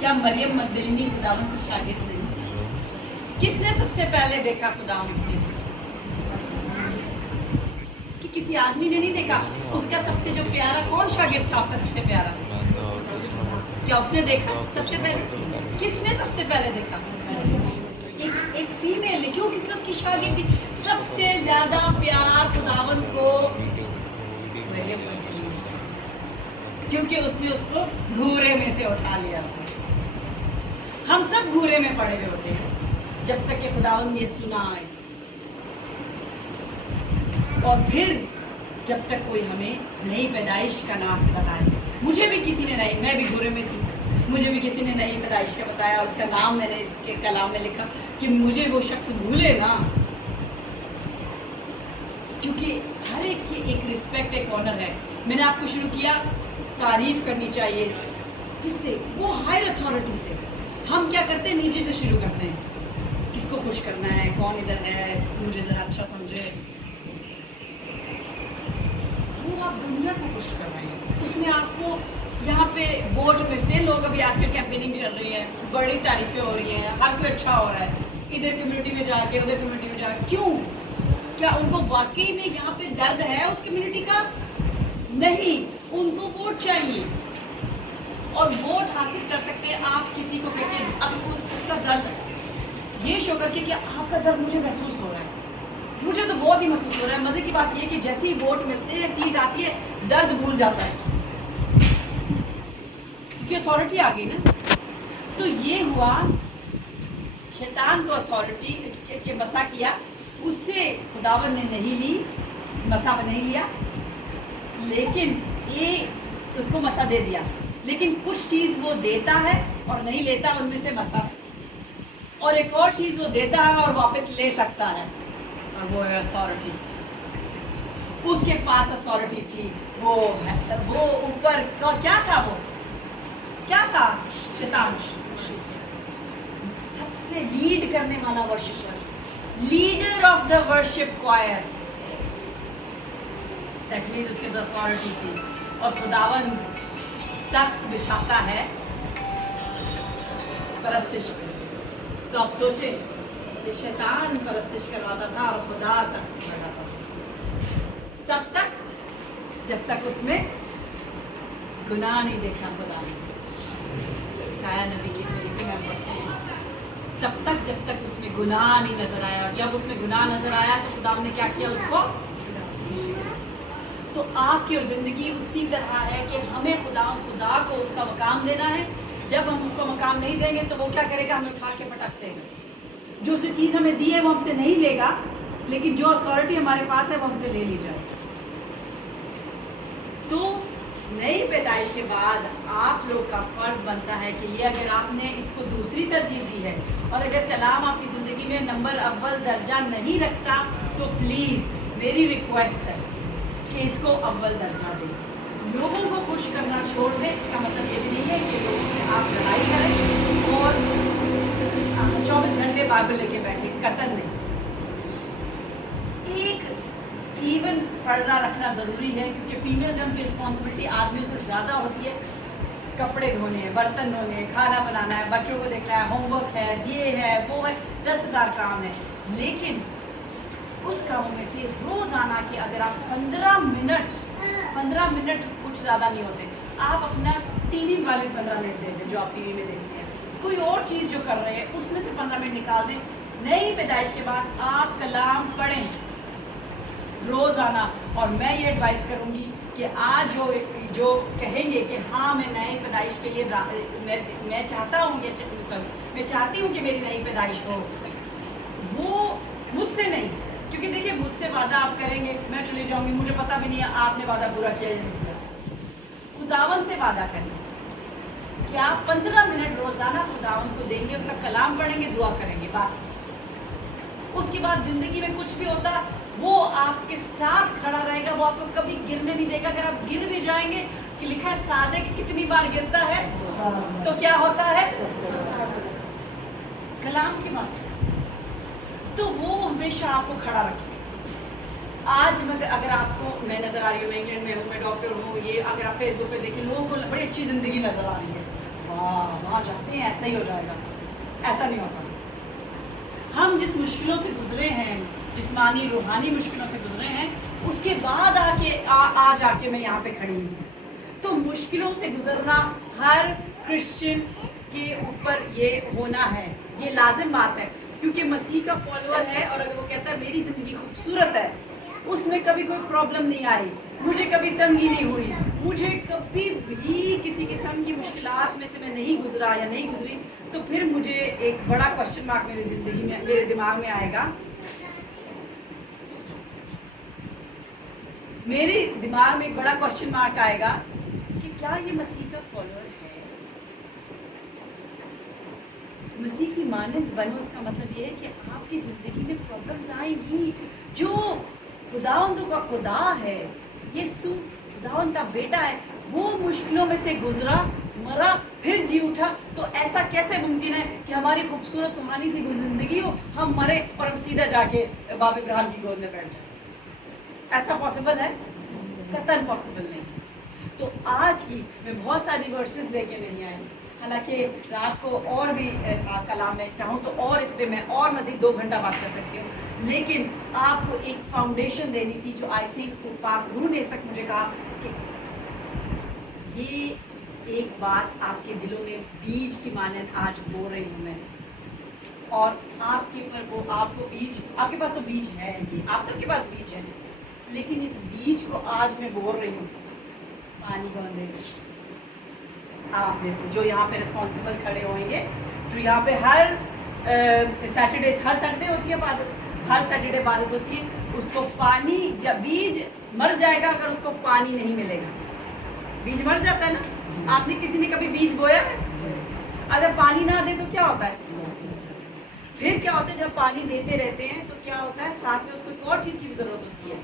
क्या मरियम मगदलीनी खुदावन की शागिर्द नहीं? किसने सबसे पहले देखा खुदावन को? कि किसी आदमी ने नहीं देखा। उसका सबसे जो प्यारा कौन शागिर्द था? उसका सबसे प्यारा क्या उसने देखा सबसे पहले? किसने सबसे पहले देखा? एक फीमेल ने। क्यों? क्योंकि उसकी शागिर्दी। सबसे ज्यादा प्यार खुदावन को क्योंकि उसने उसको घूरे में से उठा लिया। हम सब घूरे में पड़े हुए होते हैं जब तक कि खुदावन ये सुना आए, और फिर जब तक कोई हमें नई पैदाइश का नाश बताए। मुझे भी किसी ने नहीं, मैं भी घूरे में थी, मुझे भी किसी ने नई पैदाइश का बताया और उसका नाम मैंने इसके कलाम में लिखा कि मुझे वो शख्स भूले ना। क्योंकि हर एक की एक रिस्पेक्ट, एक ऑनर है। मैंने आपको शुरू किया, तारीफ करनी चाहिए। किससे? वो हायर अथॉरिटी से। हम क्या करते हैं? नीचे से शुरू करते हैं। किसको खुश करना है, कौन इधर है, मुझे ज़रा अच्छा समझे। वो आप दुनिया को खुश कर रहे हैं। उसमें आपको यहाँ पे वोट मिलते हैं। लोग अभी आजकल कैंपेनिंग चल रही है, बड़ी तारीफें हो रही हैं, हर कोई अच्छा हो रहा है, इधर कम्युनिटी में जाके, उधर कम्युनिटी में जाके। क्यों? क्या उनको वाकई में यहाँ पे दर्द है उस कम्युनिटी का? नहीं, उनको वोट चाहिए। और वोट हासिल कर सकते हैं आप किसी को कहते हैं अब उसका दर्द ये शो करके कि आपका दर्द मुझे महसूस हो रहा है। मुझे तो बहुत ही महसूस हो रहा है। मज़े की बात ये है कि जैसे ही वोट मिलते हैं, सीट आती है, दर्द भूल जाता है क्योंकि अथॉरिटी आ गई ना। तो ये हुआ, शैतान को अथॉरिटी के मसा किया, उससे खुदावन ने नहीं ली, मसा नहीं लिया, लेकिन ये उसको मसा दे दिया। लेकिन कुछ चीज़ वो देता है और नहीं लेता, उनमें से मसा। और एक और चीज़ वो देता है और वापस ले सकता है, और वो है अथॉरिटी। उसके पास अथॉरिटी थी। वो ऊपर का क्या था? वो क्या था? शैतान सबसे लीड करने वाला worshipper, leader of the worship choir. That means उसके पास अथॉरिटी थी। और खुदावन तख्त बिछाता है परस्तिश पे। तो आप सोचें कि शैतान परस्तिश करवाता था और खुदा तख्त लगाता था। जब तक उसमें गुनाह नहीं देखा खुदा ने। साया नबी की शरीफ में पढ़ती हूँ, तब तक जब तक उसमें गुनाह नहीं नजर आया, और जब उसमें गुनाह नजर आया तो खुदा ने क्या किया, उसको। तो आपकी और ज़िंदगी उसी तरह है कि हमें खुदा को उसका मकाम देना है। जब हम उसको मकाम नहीं देंगे तो वो क्या करेगा, हमें उठा के पटक देगा। जो उसने चीज़ हमें दी है वो हमसे नहीं लेगा, लेकिन जो अथॉरिटी हमारे पास है वो हमसे ले ली जाए। तो नई पैदाइश के बाद आप लोग का फ़र्ज़ बनता है कि ये अगर आपने इसको दूसरी तरजीह दी है और अगर कलाम आपकी ज़िंदगी में नंबर अव्वल दर्जा नहीं रखता, तो प्लीज़ मेरी रिक्वेस्ट है कि इसको अव्वल दर्जा दें। लोगों को खुश करना छोड़ दें। इसका मतलब ये भी नहीं है कि लोगों से आप लड़ाई करें और 24 घंटे बाइबल लेके बैठे, कतई नहीं। एक इवन पढ़ना रखना ज़रूरी है, क्योंकि फीमेल जब की रिस्पॉन्सिबिलिटी आदमियों से ज़्यादा होती है। कपड़े धोने हैं, बर्तन धोने हैं, खाना बनाना है, बच्चों को देखना है, होमवर्क है, ये है वो है, 10,000 काम है। लेकिन उस कामों में से रोज़ाना के अगर आप 15 मिनट कुछ ज़्यादा नहीं होते, आप अपना टीवी वाले 15 मिनट दे दें जो आप टीवी में देखते हैं, कोई और चीज़ जो कर रहे हैं उसमें से 15 मिनट निकाल दें। नई पैदाइश के बाद आप कलाम पढ़ें रोज़ाना। और मैं ये एडवाइस करूँगी कि आज जो कहेंगे कि हाँ मैं नई पैदाइश के लिए मैं चाहता हूँ, मैं चाहती हूँ कि मेरी नई पैदाइश हो, वो मुझसे नहीं। क्योंकि देखिए, मुझसे वादा आप करेंगे, मैं चली जाऊंगी, मुझे पता भी नहीं है आपने वादा पूरा किया या नहीं किया। खुदावन से वादा करें कि आप 15 मिनट रोज़ाना खुदावन को देंगे, उसका कलाम पढ़ेंगे, दुआ करेंगे, बस। उसके बाद ज़िंदगी में कुछ भी होता वो आपके साथ खड़ा रहेगा, वो आपको कभी गिरने नहीं देगा। अगर आप गिर भी जाएंगे, कि लिखा है सादिक कितनी बार गिरता है तो क्या होता है, कलाम की बात। तो वो हमेशा आपको खड़ा रखे। आज अगर आपको, मैं नज़र आ रही हूँ, मैं इंग्लैंड में हूँ, मैं डॉक्टर हूँ, ये अगर आप फेसबुक पे देखें, लोगों को बड़ी अच्छी ज़िंदगी नज़र आ रही है, वाह वहाँ जाते हैं ऐसा ही हो जाएगा। ऐसा नहीं होता। हम जिस मुश्किलों से गुजरे हैं, जिस्मानी रूहानी मुश्किलों से गुजरे हैं, उसके बाद आज आके मैं यहाँ पे खड़ी हूँ। तो मुश्किलों से गुजरना हर क्रिश्चियन के ऊपर ये होना है, ये लाजिम बात है। क्योंकि मसीह का फॉलोअर है और अगर वो कहता है मेरी ज़िंदगी खूबसूरत है, उसमें कभी कोई प्रॉब्लम नहीं आई, मुझे कभी तंगी नहीं हुई, मुझे कभी भी किसी किस्म की मुश्किलात में से मैं नहीं गुजरा या नहीं गुजरी, तो फिर मुझे एक बड़ा क्वेश्चन मार्क मेरी ज़िंदगी में, मेरे दिमाग में आएगा। मेरे दिमाग में एक बड़ा क्वेश्चन मार्क आएगा कि क्या ये मसीह का फॉलोअर है? मसीह की मानंद बनो, इसका मतलब ये है कि आपकी ज़िंदगी में प्रॉब्लम्स आएंगी। जो खुदावंदों का खुदा है, यीशु खुदावंद का बेटा है, वो मुश्किलों में से गुजरा, मरा, फिर जी उठा। तो ऐसा कैसे मुमकिन है कि हमारी खूबसूरत सुहानी सी ज़िंदगी हो, हम मरे और हम सीधा जाके बाप इब्राहिम की गोद में बैठ जाए? ऐसा पॉसिबल है? कतई पॉसिबल नहीं। तो आज की मैं बहुत सारी वर्सेस लेके नहीं आई, हालांकि रात को और भी कलाम में चाहूँ तो और इस पर मैं और मज़ीद 2 घंटा बात कर सकती हूँ, लेकिन आपको एक फाउंडेशन देनी थी जो आई थिंक पाक रूह ने सक मुझे कहा कि ये एक बात आपके दिलों में बीज की मानंद आज बो रही हूँ मैं, और आपके ऊपर वो आपको बीज, आपके पास तो बीज है, आप सबके पास बीज है, लेकिन इस बीज को आज मैं बो रही हूँ। पानी कौन देगा? आप देखो, जो यहाँ पे रिस्पॉन्सिबल खड़े होंगे, जो यहाँ पे हर सैटरडे होती है इबादत, हर सैटरडे इबादत होती है, उसको पानी, जब बीज मर जाएगा अगर उसको पानी नहीं मिलेगा, बीज मर जाता है ना। आपने किसी ने कभी बीज बोया है? अगर पानी ना दे तो क्या होता है? फिर क्या होता है? जब पानी देते रहते हैं तो क्या होता है, साथ में उसको एक और चीज़ की भी ज़रूरत होती है।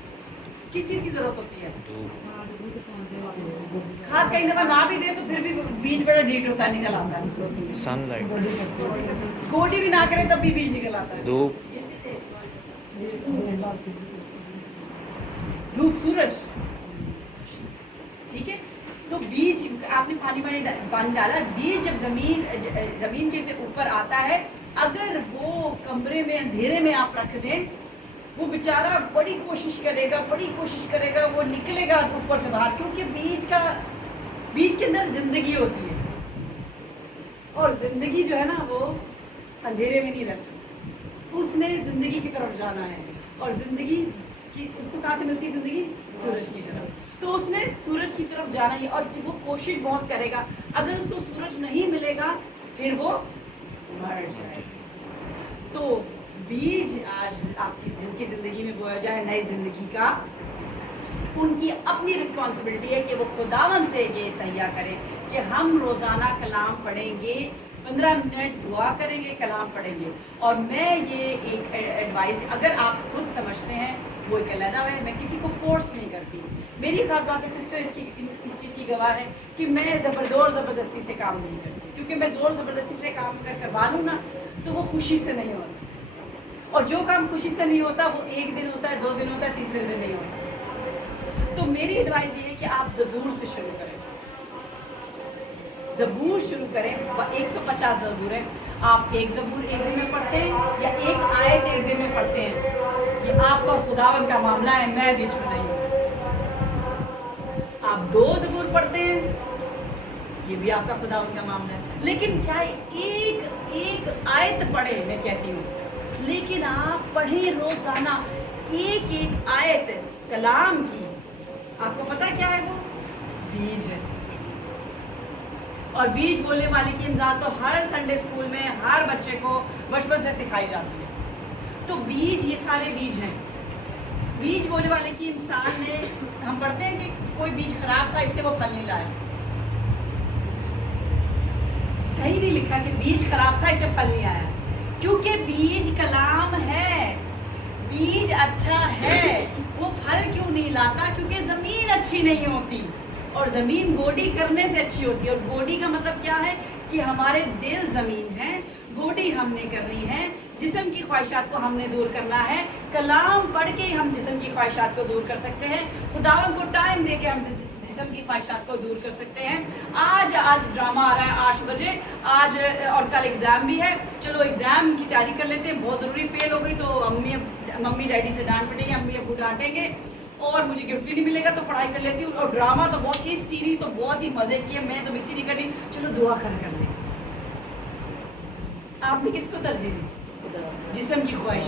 किस चीज़ की ज़रूरत होती है? खाद कहीं दफा ना भी दे तो फिर भी बीज बड़ा डीट होता है, निकल आता है। सनलाइट, गोडी भी ना करे तब भी बीज निकल आता है। धूप, धूप, सूरज, ठीक है। तो बीज, आपने पानी डाला, बीज जब जमीन के से ऊपर आता है, अगर वो कमरे में अंधेरे में आप रख दें वो बेचारा बड़ी कोशिश करेगा, वो निकलेगा ऊपर से बाहर, क्योंकि बीज के अंदर जिंदगी होती है, और जिंदगी जो है ना वो अंधेरे में नहीं रह सकती, उसने जिंदगी की तरफ जाना है, और जिंदगी की उसको कहाँ से मिलती है जिंदगी? सूरज की तरफ। तो उसने सूरज की तरफ जाना है, और वो कोशिश बहुत करेगा, अगर उसको सूरज नहीं मिलेगा फिर वो मर जाएगा। तो बीज आज आपकी जिनकी ज़िंदगी में बोया जाए नई ज़िंदगी का, उनकी अपनी रिस्पॉन्सिबिलिटी है कि वो खुदावन से ये तैयार करें कि हम रोज़ाना कलाम पढ़ेंगे, 15 मिनट दुआ करेंगे, कलाम पढ़ेंगे। और मैं ये एक एडवाइस, अगर आप खुद समझते हैं वो एक अलग है, मैं किसी को फोर्स नहीं करती। मेरी ख़ास बात है सिस्टर इस चीज़ की गवाह है कि मैं ज़बरदस्ती से काम नहीं करती, क्योंकि मैं ज़ोर ज़बरदस्ती से काम अगर करवा लूँ ना तो वो खुशी से नहीं होता, और जो काम खुशी से नहीं होता वो एक दिन होता है, 2 दिन होता है, तीसरे दिन नहीं होता। तो मेरी एडवाइस ये है कि आप ज़बूर से शुरू करें, ज़बूर शुरू करें। 150 ज़बूर है, आप एक ज़बूर एक दिन में पढ़ते हैं या एक आयत एक दिन में पढ़ते हैं, ये आपका खुदावन का मामला है, मैं बीच में नहीं हूँ। आप 2 ज़बूर पढ़ते हैं, ये भी आपका खुदावन का मामला है। लेकिन चाहे एक आयत पढ़े, मैं कहती हूँ, लेकिन आप पढ़ें रोजाना एक आयत कलाम की। आपको पता क्या है? वो बीज है, और बीज बोलने वाले की इम्ज़ाल तो हर संडे स्कूल में हर बच्चे को बचपन से सिखाई जाती है। तो बीज, ये सारे बीज हैं। बीज बोलने वाले की इंसान में हम पढ़ते हैं कि कोई बीज खराब था इसलिए वो फल नहीं लाया, कहीं नहीं लिखा कि बीज खराब था इसलिए फल नहीं आया, क्योंकि बीज कलाम है, बीज अच्छा है। वो फल क्यों नहीं लाता? क्योंकि ज़मीन अच्छी नहीं होती, और ज़मीन गोडी करने से अच्छी होती है। और गोडी का मतलब क्या है कि हमारे दिल ज़मीन है, गोडी हमने करनी है, जिस्म की ख्वाहिशात को हमने दूर करना है। कलाम पढ़ के हम जिस्म की ख्वाहिशात को दूर कर सकते हैं, खुदावन को टाइम दे के हम जिस्म की ख्वाहिशात को दूर कर सकते हैं। आज ड्रामा आ रहा है 8 बजे, आज और कल एग्ज़ाम भी है, चलो एग्ज़ाम की तैयारी कर लेते हैं। बहुत ज़रूरी, फेल हो गई तो मम्मी डैडी से डांट पड़ेगी, अम्मी अबू डांटेंगे, और मुझे गिफ्ट भी नहीं मिलेगा तो पढ़ाई कर लेती हूँ। और ड्रामा तो बहुत, इस सीरीज तो बहुत ही मज़े की है, मैं तो मिस ही नहीं करती, चलो दुआ कर ले। आपने किसको तरजीह दी? जिस्म की ख्वाहिश,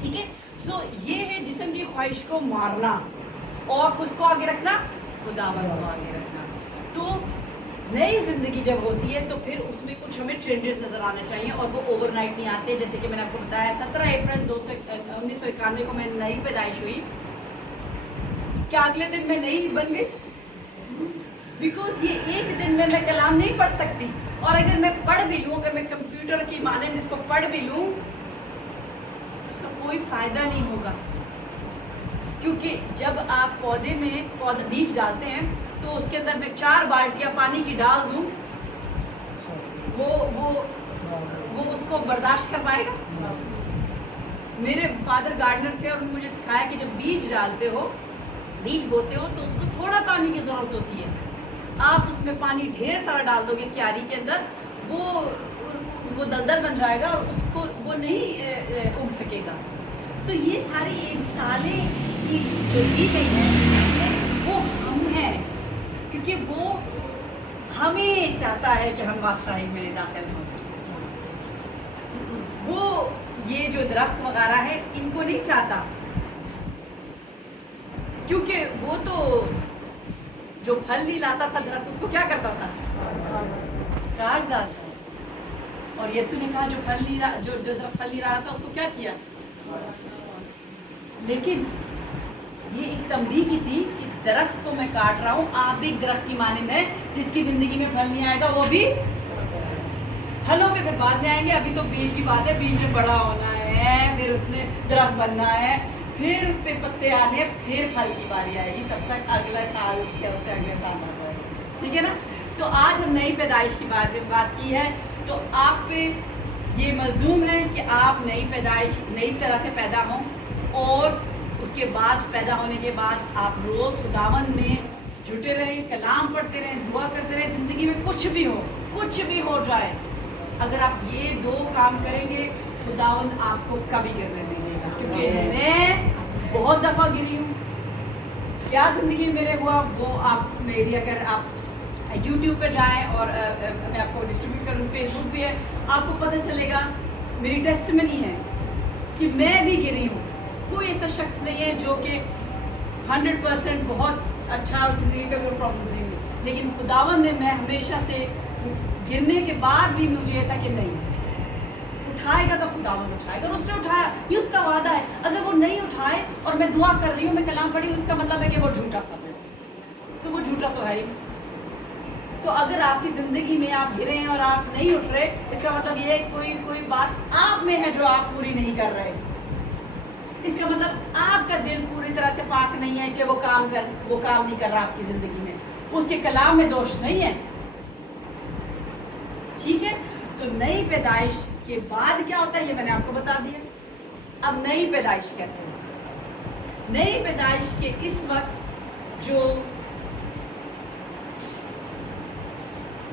ठीक है। सो ये है जिस्म की ख्वाहिश को मारना, और खुद को आगे रखना, खुदावन को आगे रखना। तो नई ज़िंदगी जब होती है तो फिर उसमें कुछ हमें चेंजेस नज़र आने चाहिए, और वो ओवरनाइट नहीं आते। जैसे कि मैंने आपको बताया 17 अप्रैल 1991 को मैं नई पैदाइश हुई, क्या अगले दिन मैं नई बन गई? बिकॉज ये एक दिन में मैं कलाम नहीं पढ़ सकती, और अगर मैं पढ़ भी लूँ, अगर मैं कंप्यूटर की मानंद इसको पढ़ भी लूँ, उसका कोई फ़ायदा नहीं होगा। क्योंकि जब आप पौधे में बीज डालते हैं तो उसके अंदर मैं 4 बाल्टियाँ पानी की डाल दूँ, वो उसको बर्दाश्त कर पाएगा? मेरे फादर गार्डनर थे, और उन्होंने मुझे सिखाया कि जब बीज डालते हो, बीज बोते हो, तो उसको थोड़ा पानी की ज़रूरत होती है। आप उसमें पानी ढेर सारा डाल दोगे क्यारी के अंदर, वो दलदल बन जाएगा, और उसको वो नहीं उग सकेगा। तो ये सारी इंसानें की जो दी गई है वो हम हैं, क्योंकि वो हमें चाहता है कि हम बादशाही में दाखिल हों। वो ये जो दरख्त वगैरह है इनको नहीं चाहता, क्योंकि वो तो जो फल नहीं लाता था दरख्त, उसको क्या करता था? काट डालता। और यीशु ने कहा जो दरख्त फल नहीं रहा था उसको क्या किया? लेकिन ये एक तंबीह की थी कि दरख्त को मैं काट रहा हूँ, आप भी दरख्त की मानंद है, जिसकी ज़िंदगी में फल नहीं आएगा वो भी फलों पे फिर बाद में आएंगे। अभी तो बीज की बात है, बीज में बड़ा होना है, फिर उसने दरख्त बनना है, फिर उस पर पत्ते आने, फिर फल की बारी आएगी, तब तक अगला साल या उससे अगले साल आ जाएगा, ठीक है ना। तो आज हम नई पैदाइश की बात की है, तो आप पे ये मलजूम है कि आप नई पैदाइश नई तरह से पैदा हों, और उसके बाद पैदा होने के बाद आप रोज़ खुदावन में जुटे रहें, कलाम पढ़ते रहें, दुआ करते रहें। ज़िंदगी में कुछ भी हो जाए, अगर आप ये 2 काम करेंगे, खुदावन आपको कभी करने देंगे। क्योंकि मैं बहुत दफ़ा गिरी हूँ। क्या ज़िंदगी में मेरे हुआ वो आप मेरी, अगर आप YouTube पर जाएं और मैं आपको डिस्ट्रीब्यूट करूँ, फेसबुक पे है, आपको पता चलेगा मेरी टेस्टिमनी है कि मैं भी गिरी हूँ। कोई ऐसा शख्स नहीं है जो कि 100% बहुत अच्छा उसकी ज़िंदगी का कोई प्रॉब्लम्स नहीं हुई, लेकिन खुदावंद ने, मैं हमेशा से गिरने के बाद भी मुझे ये था कि नहीं, उठाएगा तो खुदावंद उठाएगा, और उसने उठाया, ये उसका वादा है। अगर वो नहीं उठाए और मैं दुआ कर रही हूँ, मैं कलाम पढ़ी हूँ, इसका मतलब है कि वो झूठा कर रहे हैं, तो वो झूठा तो है ही। तो अगर आपकी ज़िंदगी में आप गिरे हैं और आप नहीं उठ रहे, इसका मतलब ये कोई बात आप में है जो आप पूरी नहीं कर रहे। इसका मतलब आपका दिल पूरी तरह से पाक नहीं है कि वो काम नहीं कर रहा आपकी ज़िंदगी में, उसके कलाम में दोष नहीं है। ठीक है, तो नई पैदाइश के बाद क्या होता है ये मैंने आपको बता दिया। अब नई पैदाइश कैसे होती? नई पैदाइश के इस वक्त जो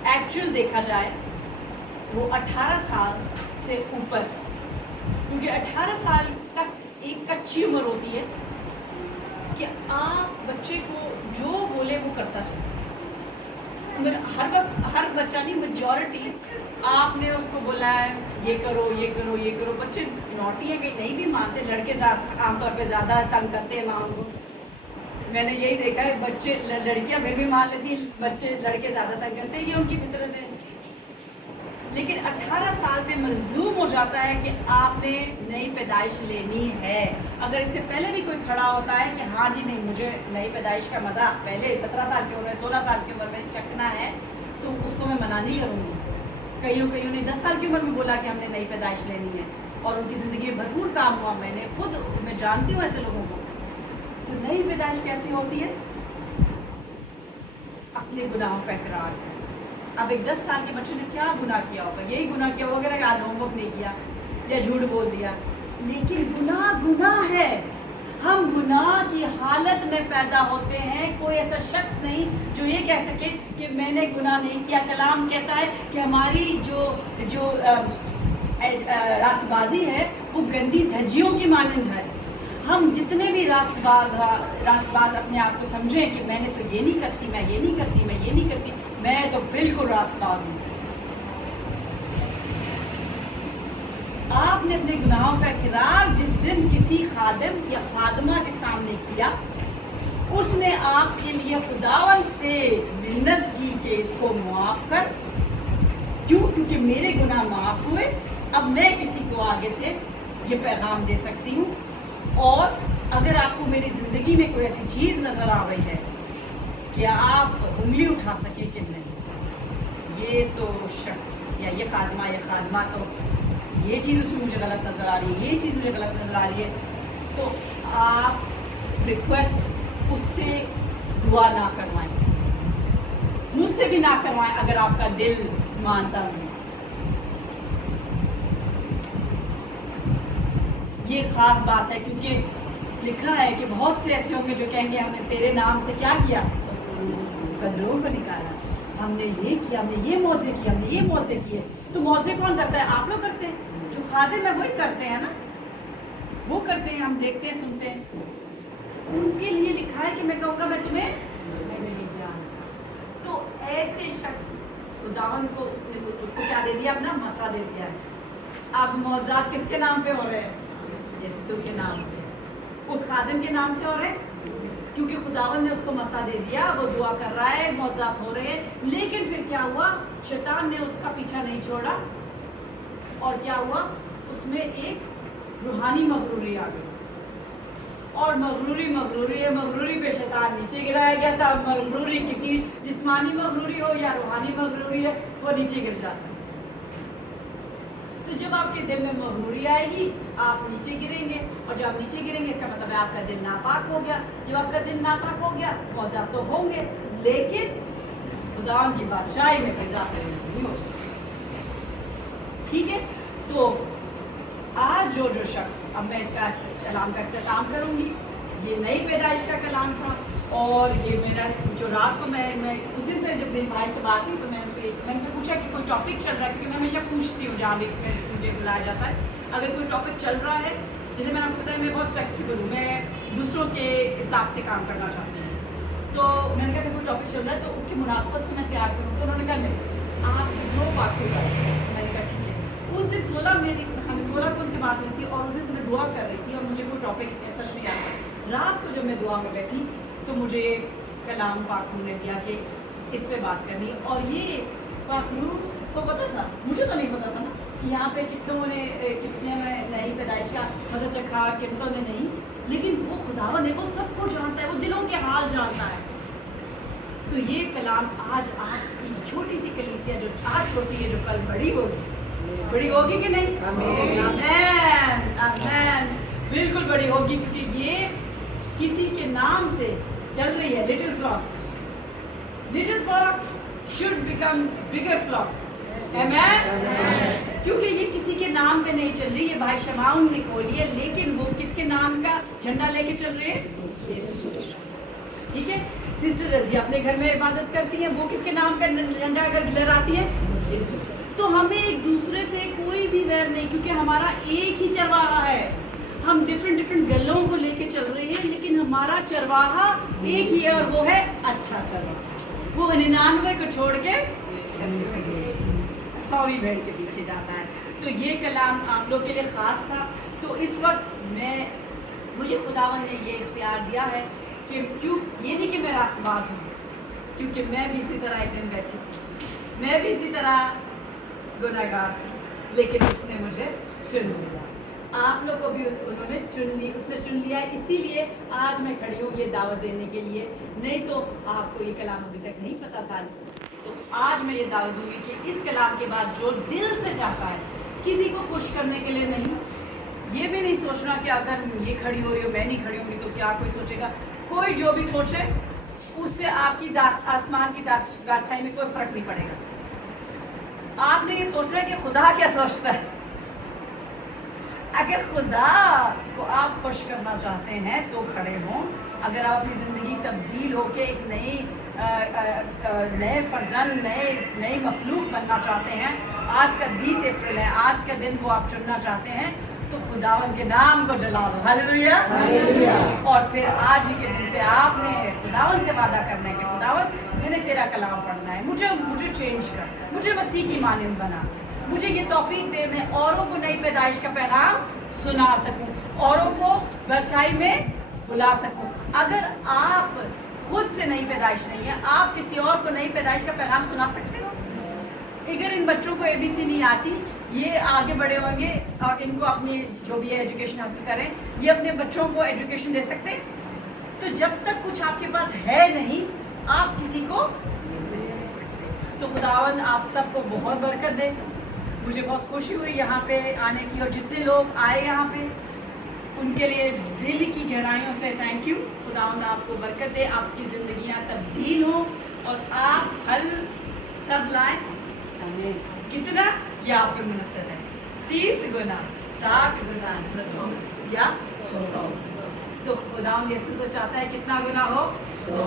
एक्चुअल देखा जाए वो 18 साल से ऊपर, क्योंकि 18 साल तक एक कच्ची उम्र होती है कि आप बच्चे को जो बोले वो करता रहे। हर वक्त हर बच्चा नहीं, मेजॉरिटी आपने उसको बोला है ये करो ये करो ये करो। बच्चे नॉटी है कि नहीं भी मानते, लड़के आमतौर पे ज़्यादा तंग करते हैं माँ को। मैंने यही देखा है, बच्चे लड़कियां फिर भी मान लेती हैं, बच्चे लड़के ज़्यादा तंग करते हैं, ये उनकी फितरत है। लेकिन 18 साल पे मलजूम हो जाता है कि आपने नई पैदाइश लेनी है। अगर इससे पहले भी कोई खड़ा होता है कि हाँ जी नहीं, मुझे नई पैदाइश का मज़ा पहले 17 साल की उम्र में, 16 साल की उम्र में चखना है, तो उसको मैं मना नहीं करूँगी। कईयों ने 10 साल की उम्र में बोला कि हमने नई पैदाइश लेनी है और उनकी ज़िंदगी में भरपूर काम हुआ। मैं जानती हूँ ऐसे लोगों को। तो नई पैदाइश कैसी होती है? अपने गुनाहों का इकरार है। अब एक 10 साल के बच्चे ने क्या गुनाह किया होगा? यही गुनाह किया होगा कि आज होमवर्क नहीं किया या झूठ बोल दिया, लेकिन गुनाह है। हम गुनाह की हालत में पैदा होते हैं। कोई ऐसा शख्स नहीं जो ये कह सके कि मैंने गुनाह नहीं किया। कलाम कहता है कि हमारी जो रास्तबाजी है वो गंदी धज्जियों की मानंद है। हम जितने भी रास्तबाज अपने आप को समझें कि मैंने तो ये नहीं करती, मैं ये नहीं करती, मैं ये नहीं करती, मैं तो बिल्कुल रास्तबाज हूँ। आपने अपने गुनाहों का इकरार जिस दिन किसी खादिम या खादमा के सामने किया, उसने आपके लिए खुदावन से मिन्नत की कि इसको मुआफ कर। क्यों? क्योंकि मेरे गुनाह माफ हुए, अब मैं किसी को आगे से ये पैगाम दे सकती हूँ। और अगर आपको मेरी ज़िंदगी में कोई ऐसी चीज़ नज़र आ रही है कि आप उंगली उठा सके कि नहीं, ये तो शख्स या ये खादमा तो ये चीज़ उसमें मुझे गलत नज़र आ रही है, ये चीज़ मुझे गलत नज़र आ रही है, तो आप रिक्वेस्ट उससे दुआ ना करवाएं, मुझसे भी ना करवाएं अगर आपका दिल मानता नहीं। ये ख़ास बात है, क्योंकि लिखा है कि बहुत से ऐसे होंगे जो कहेंगे हमने तेरे नाम से क्या किया, कदरों को निकाला, हमने ये किया, हमने ये मौजे किए, हमने ये मौजे किए। तो मौजे कौन करता है? आप लोग करते हैं। जो खादिम है वही करते हैं ना, वो करते हैं, हम देखते हैं, सुनते हैं। उनके लिए लिखा है कि मैं कहूँगा मैं तुम्हें नहीं जानता। तो ऐसे शख्स खुदावन को उसको क्या दे दिया? अपना मसा दे दिया है। अब मौजात किसके नाम पे हो रहे हैं? यीशु के नाम पे, उस खादिम के नाम से हो रहे हैं, क्योंकि खुदावन ने उसको मसा दे दिया, वो दुआ कर रहा है, मौजात हो रहे हैं। लेकिन फिर क्या हुआ? शैतान ने उसका पीछा नहीं छोड़ा, और क्या हुआ? उसमें एक रूहानी मगरूरी आ गई, और मगरूरी पे शैतान नीचे गिराया गया था। मगरूरी किसी जिस्मानी मगरूरी हो या रूहानी मगरूरी है, वो नीचे गिर जाता है। तो जब आपके दिल में मगरूरी आएगी, आप नीचे गिरेंगे, और जब आप नीचे गिरेंगे इसका मतलब है आपका दिल नापाक हो गया। जब आपका दिल नापाक हो गया, मौजात तो होंगे, लेकिन खुदा की बादशाही में कोई दाखिल नहीं होगा। ठीक है, तो आज जो शख्स, अब मैं इसका कलाम का इख्तिताम करूँगी। ये नई पैदाइश का कलाम था, और ये मेरा जो रात को मैं उस दिन से जब मेरे भाई से बात हुई तो मैंने उनसे पूछा कि कोई टॉपिक चल रहा है, क्योंकि मैं हमेशा पूछती हूँ जहाँ भी मुझे बुलाया जाता है, अगर कोई टॉपिक चल रहा है जैसे मैंने आपको बताया मैं बहुत फ्लेक्सिबल हूँ, मैं दूसरों के हिसाब से काम करना चाहती हूँ। तो मैंने कहा कोई टॉपिक चल रहा है तो उसकी मुनासबत से मैं तैयार करूँ, तो उन्होंने कहा नहीं आप जो बात को करें। मैंने कहा ठीक है। उस दिन 16 को उनसे बात हुई थी और उस दिन से मैं दुआ कर रही थी और मुझे कोई टॉपिक ऐसा नहीं आता। रात को जब मैं दुआ में बैठी तो मुझे कलाम पाक ने दिया कि इस पे बात करनी, और ये पाक को पता था, मुझे तो नहीं पता था ना कि यहाँ पे कितने में नई पैदाइश का मतलब चखा कितनों ने नहीं, लेकिन वो खुदावन है, वो सबको जानता है, वो दिलों के हाल जानता है। तो ये कलाम आज आपकी छोटी सी कलीसिया जो आज छोटी है जो कल बड़ी होगी कि नहीं? आमीन आमीन, बिल्कुल बड़ी होगी, क्योंकि ये किसी के नाम से चल रही है। Little flock should become bigger flock, आमीन। क्योंकि ये किसी के नाम पे नहीं चल रही है, भाई शमाउन ने खोली है, लेकिन वो किसके नाम का झंडा लेके चल रहे हैं? ठीक है। सिस्टर रजिया अपने घर में इबादत करती हैं, वो किसके नाम का झंडा अगर लहराती है? तो हमें एक दूसरे से कोई भी वैर नहीं, क्योंकि हमारा एक ही चरवाहा है। हम डिफरेंट गलों को लेके चल रहे हैं, लेकिन हमारा चरवाहा एक ही है और वो है अच्छा चरवाहा। वो 99 को छोड़ के 100 भेड़ के पीछे जाता है। तो ये कलाम आप लोग के लिए ख़ास था। तो इस वक्त मुझे खुदावन ने ये इख्तियार दिया है कि क्यों, ये नहीं कि मैं रास्तबाज हूँ, क्योंकि मैं भी इसी तरह एक दिन बैठी थी, मैं भी इसी तरह गुनाहगार, लेकिन उसने मुझे चुन लिया। आप लोग को भी उसने चुन लिया, इसीलिए आज मैं खड़ी हूँ ये दावत देने के लिए। नहीं तो आपको ये कलाम अभी तक नहीं पता था, तो आज मैं ये दावत दूंगी कि इस कलाम के बाद जो दिल से चाहता है, किसी को खुश करने के लिए नहीं, ये भी नहीं सोचना कि अगर ये खड़ी हो रही हो मैं नहीं खड़ी होंगी तो क्या कोई सोचेगा। कोई जो भी सोचे उससे आपकी आसमान की बादशाही में कोई फर्क नहीं पड़ेगा। आपने ये सोचना है कि खुदा क्या सोचता है। अगर खुदा को आप खुश करना चाहते हैं तो खड़े हों। अगर आप अपनी ज़िंदगी तब्दील होके एक नए फर्जन नई मखलूक बनना चाहते हैं, आज का 20 अप्रैल है, आज का दिन को आप चुनना चाहते हैं, तो खुदावन के नाम को जला दो। हालेलुया। और फिर आज ही के दिन से आपने खुदावन से वादा करना है कि खुदावन मैंने तेरा कलाम पढ़ना है, मुझे चेंज कर, मुझे मसीह की मानिंद बना, मुझे ये तौफीक दे, मैं औरों को नई पैदाइश का पैगाम सुना सकूं, औरों को अच्छाई में बुला सकूं। अगर आप खुद से नई पैदाइश नहीं है, आप किसी और को नई पैदाइश का पैगाम सुना सकते हो। अगर इन बच्चों को ABC नहीं आती, ये आगे बड़े होंगे और इनको अपनी जो भी है एजुकेशन हासिल करें, ये अपने बच्चों को एजुकेशन दे सकते हैं। तो जब तक कुछ आपके पास है नहीं, आप किसी को दे नहीं सकते। तो खुदावन आप सबको बहुत बरकत दे। मुझे बहुत खुशी हुई यहाँ पे आने की, और जितने लोग आए यहाँ पे उनके लिए दिल की गहराइयों से थैंक यू। खुदावंद आपको बरकत दे, आपकी ज़िंदगियाँ तब्दील हों और आप हल सब लाएं। कितना ये आपके मुनसर है, 30 गुना, 60 गुना, 100 या 100। तो खुदावंद यीशु तो चाहता है कितना गुना हो, 100।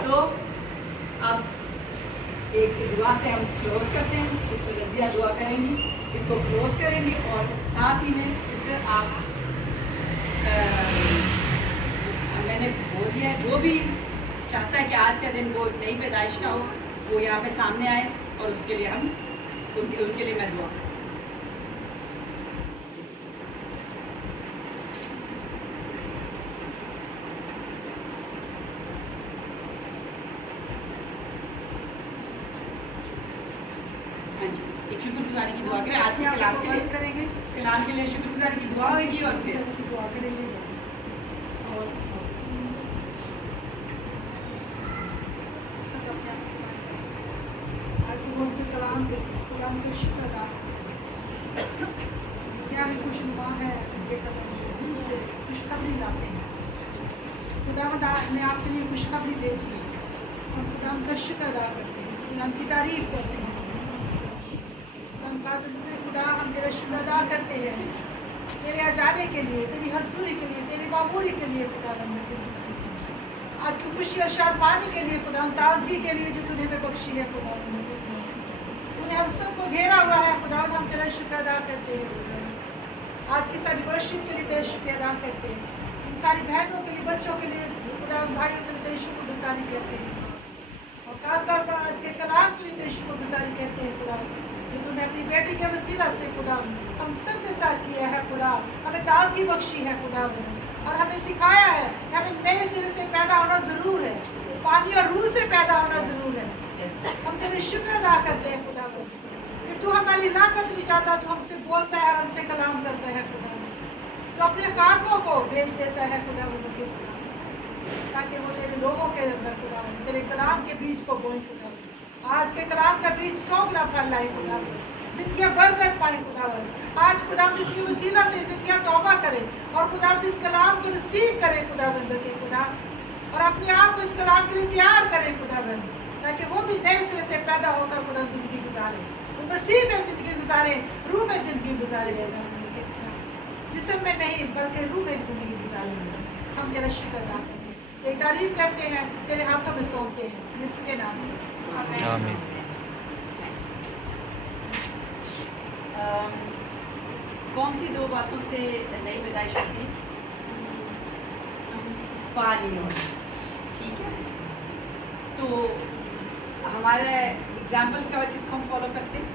तो अब एक दुआ से हम क्लोज करते हैं। सिस्टर रजिया दुआ करेंगी, इसको क्लोज करेंगी, और साथ ही में सिस्टर आप मैंने बोल दिया है, जो भी चाहता है कि आज का दिन वो नई पैदाइश का हो, वो यहाँ पे सामने आए, और उसके लिए हम उनके लिए मैं दुआ करूँ। एक शुक्रगुजारी की दुआ करें आज के कलाम के लिए, करेंगे कलाम के लिए शुक्रगुजारी की दुआ होगी, और फिर दुआ करेंगे। और सब अपने अपने काम करें। आज बहुत से कलाम को शुक्र अदा क्या भी खुशनुमा है उनके कदम जो दूर से खुशखबरी लाते हैं। खुदावंद ने आपके लिए खुशखबरी भेजी और खुदावंद का शुक्र अदा करते हैं, खुदावंद की तारीफ करते हैं। खुदा हम तेरा शुक्र अदा करते हैं तेरे आजाने के लिए, तेरी हसूरी के लिए, तेरी मामूरी के लिए, खुदावंद आज की खुशी और शान पाने के लिए, खुदावंद ताजगी के लिए जो तूने हमें बख्शी है। खुदावंद तूने हम सबको घेरा हुआ है। खुदावंद हम तेरा शुक्र अदा करते हैं। आज की सारी वर्शिप के लिए तेरा शुक्रिया अदा करते हैं। इन सारी बहनों के लिए, बच्चों के लिए, खुदा भाइयों के लिए तेरी शुक्रगुजारी करते हैं। और खासतौर पर आज के कलाम के लिए तेरी शुक्रगुजारी करते हैं खुदा, जो तूने अपनी बेटी के वसीला से खुदा हम सब के साथ किया है खुदा, हमें ताजगी बख्शी है खुदा, और हमें सिखाया है कि हमें नए सिरे से पैदा होना ज़रूर है, पानी और रूह से पैदा होना ज़रूर है। हम तेरे शुक्र अदा करते हैं खुदा कि तू हमारी लाकत नहीं चाहता, तू हमसे बोलता है, हमसे कलाम करता है खुदा, तो अपने खातमों को भेज देता है खुदा, ताकि वो तेरे लोगों के अंदर खुदा तेरे कलाम के बीज को बोए खुदा। आज के कलाम का बीज 100 गुना फल लाए खुदा, जिंदगियां बरकत पाए खुदा। आज खुदा इसकी वसीला से जिंदगियां तौबा करे और खुदा इस कलाम को रिसीव करे खुदा बंद के खुदा, और अपने आप को इस कलाम के लिए तैयार करे खुदा बंद, ताकि वो भी नए सिरे से पैदा होकर खुदा जिंदगी गुजारे, वो मसीह में जिंदगी गुजारे, रूह में जिंदगी गुजारे, जिस्म में नहीं बल्कि रूह में जिंदगी गुजारे। हम तेरा शुक्र अदा करते हैं, तेरी तारीफ करते हैं, तेरे हाथों में सौंपते हैं, यीशु के नाम से आमीन। कौन सी 2 बातों से नई पैदाइश होती है? पानी और ठीक है, तो हमारा एग्जाम्पल क्या है, किसको हम फॉलो करते हैं?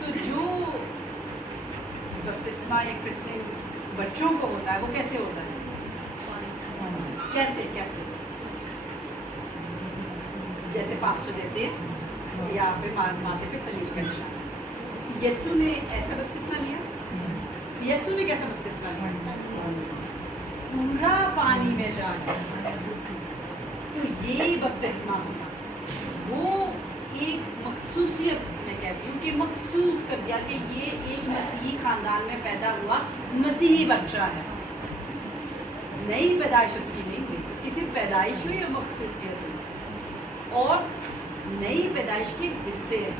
तो जो बपतिस्मा या क्रिश्चियन बच्चों को होता है वो कैसे होता है? कैसे कैसे? जैसे पास्टर देते हैं या फिर माथे पे सलीब का निशान। यीशु ने ऐसा बपतिस्मा लिया? यीशु ने कैसा बपतिस्मा लिया? पूरा पानी में जाना। तो ये बपतिस्मा होगा, वो एक मखसूसियत मैं कहती हूँ कि मखसूस कर दिया कि ये एक मसीही खानदान में पैदा हुआ मसीही बच्चा है। नई पैदाइश उसकी नहीं हुई, उसकी सिर्फ पैदाइश हुई और मखसूसियत हुई, और नई पैदाइश के हिस्से हैं।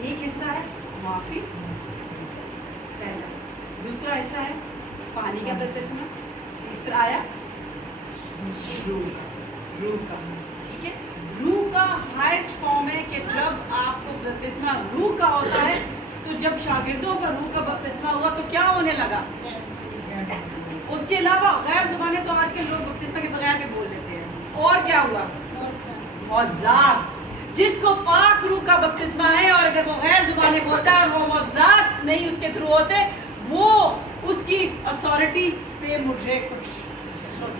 एक हिस्सा है माफ़ी, पहला। दूसरा हिस्सा है पानी का बपतिस्मा, तीसरा आया रूह का। ठीक है, रूह का हाईएस्ट फॉर्म है कि जब आपको बपतिस्मा रूह का होता है, तो जब शागिर्दों का रूह का बपतिस्मा हुआ तो क्या होने लगा? उसके अलावा गैर ज़ुबानें तो आजकल लोग बपतिस्मा के बगैर भी बोल लेते हैं। और क्या हुआ? मौज़ात। जिसको पाक रूह का बपतिस्मा है, और अगर वो गैर ज़ुबानें बोलता है और वो मौज़ात नहीं उसके थ्रू होते, वो उसकी अथॉरिटी पे मुझे कुछ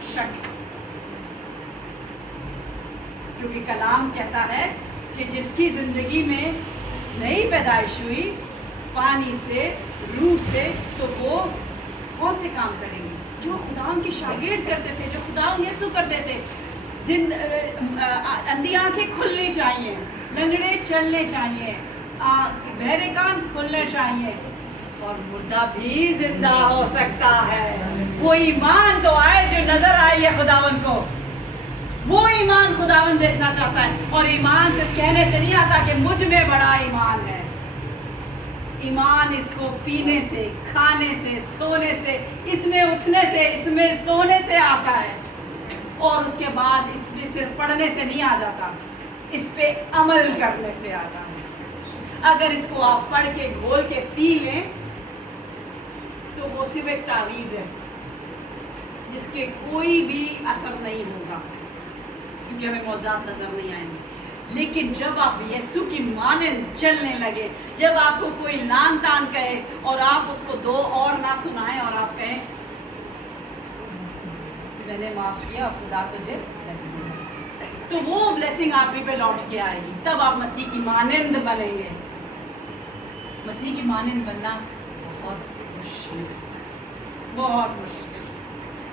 शक है, क्योंकि कलाम कहता है कि जिसकी ज़िंदगी में नई पैदाइश हुई पानी से, रूह से, तो वो कौन से काम करेंगे? जो खुदा के शागिर्द करते थे, जो खुदा यीशु करते थे। अंधी आँखें खुलनी चाहिए, लंगड़े चलने चाहिए, बहरे कान खुलने चाहिए, और मुर्दा भी जिंदा हो सकता है। वो ईमान तो आए जो नजर आई है खुदावन को, वो ईमान खुदावन देखना चाहता है। और ईमान सिर्फ कहने से नहीं आता कि मुझ में बड़ा ईमान है। ईमान इसको पीने से, खाने से, सोने से, इसमें उठने से, इसमें सोने से आता है, और उसके बाद इसमें सिर्फ पढ़ने से नहीं आ जाता, इस पे अमल करने से आता है। अगर इसको आप पढ़ के घोल के पी लें तो वो सिर्फ एक तावीज़ है जिसके कोई भी असर नहीं होगा, क्योंकि हमें मौज़ात नज़र नहीं आएंगे। लेकिन जब आप यीशु की मानंद चलने लगे, जब आपको कोई लान तान कहे और आप उसको 2 और ना सुनाएं और आप कहें मैंने माफ़ किया, खुदा तुझे ब्लेसिंग, तो वो ब्लेसिंग आप ही पे लौट के आएगी। तब आप मसीह की मानंद बनेंगे। मसीह की मानंद बनना बहुत मुश्किल, बहुत मुश्किल,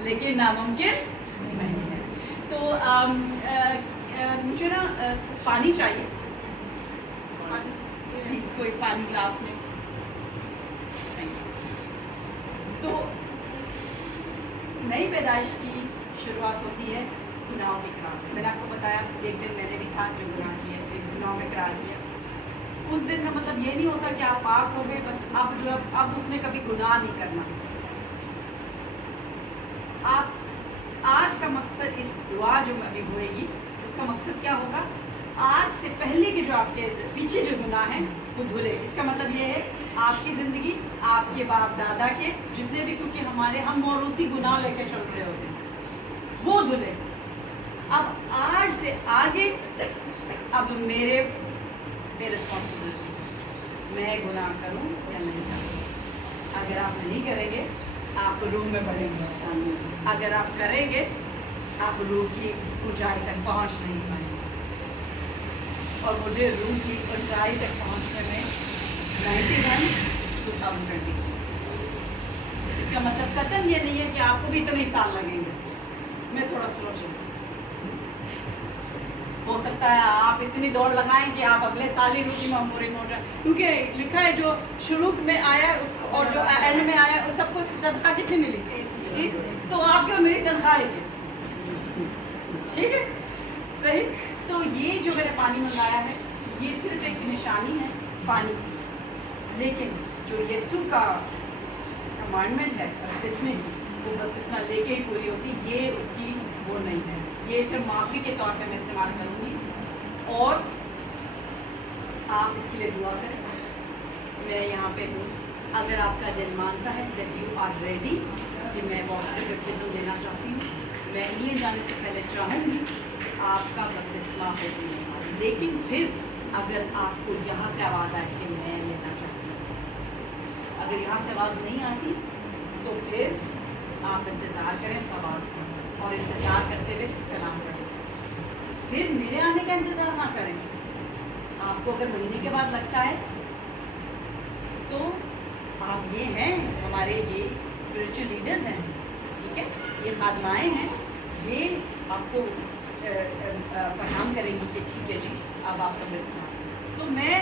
लेकिन नामुमकिन नहीं है। तो मुझे ना पानी चाहिए, प्लीज कोई पानी ग्लास में। तो नई पैदाइश की शुरुआत होती है गुनाहों की क्रास। मैंने आपको बताया एक दिन मैंने भी था जो गुनाह किए थे, गुनाहों में करार दिया। उस दिन का मतलब ये नहीं होता कि आप पाक हो गए बस, आप जो अब उसमें कभी गुनाह नहीं करना। आप आज का मकसद, इस दुआ जो अभी होएगी उसका मकसद क्या होगा? आज سے پہلے کے جو آپ کے پیچھے جو گناہ ہیں وہ دھلے. اس کا مطلب یہ ہے آپ کی زندگی آپ کے باپ دادا کے جتنے بھی, کیونکہ ہم موروثی گناہ لے کے چل رہے ہوتے ہیں, وہ دھلے. اب آج سے آگے اب میرے رسپانسبلٹی, میں گناہ کروں یا نہیں کروں. اگر آپ نہیں کریں گے آپ روح میں بڑھیں گے, اگر آپ کریں گے آپ روح کی اونچائی تک پہنچ نہیں پائیں گے. اور مجھے روح کی اونچائی تک پہنچنے میں 91-2020. اس کا مطلب قطعاً یہ نہیں ہے کہ آپ کو بھی اتنے سال لگیں گے. میں تھوڑا سلو چلوں, ہو سکتا ہے آپ اتنی دوڑ لگائیں کہ آپ اگلے سال ہی روح کی معموری میں ہو جائیں, کیونکہ لکھا ہے جو شروع میں آیا اور جو اینڈ میں آیا اس سب کو تنخواہ کتنی ملی, تو آپ کی اور میری تنخواہ ہے. ٹھیک ہے, صحیح. تو یہ جو میں نے پانی منگایا ہے یہ صرف ایک نشانی ہے پانی, لیکن جو یسوع کا کمانڈمنٹ ہے بپتسمے کی, وہ بپتسمہ لے کے ہی پوری ہوتی, یہ اس کی وہ نہیں ہے. یہ صرف معافی کے طور پہ میں استعمال کروں گی, اور آپ اس کے لیے دعا کریں. میں یہاں پہ ہوں, اگر آپ کا دل مانتا ہے دیٹ یو آر ریڈی کہ میں واٹر بپتسم لینا چاہتی ہوں, میں انگلینڈ جانے سے پہلے چاہوں گی آپ کا بپتسمہ ہوتی ہے. لیکن پھر اگر آپ کو یہاں سے آواز آئے کہ میں لینا چاہتی ہوں, اگر یہاں سے آواز نہیں آتی تو پھر آپ انتظار کریں اس آواز کا, اور انتظار کرتے ہوئے کلام کریں. پھر میرے آنے کا انتظار نہ کریں. آپ کو اگر مہینے کے بعد لگتا ہے تو آپ یہ ہیں, ہمارے یہ اسپرچل لیڈرز ہیں, ٹھیک ہے, یہ خادمائیں ہیں, یہ آپ کو فراہم کریں گی کہ ٹھیک ہے جی اب آپ کا میرے ساتھ. تو میں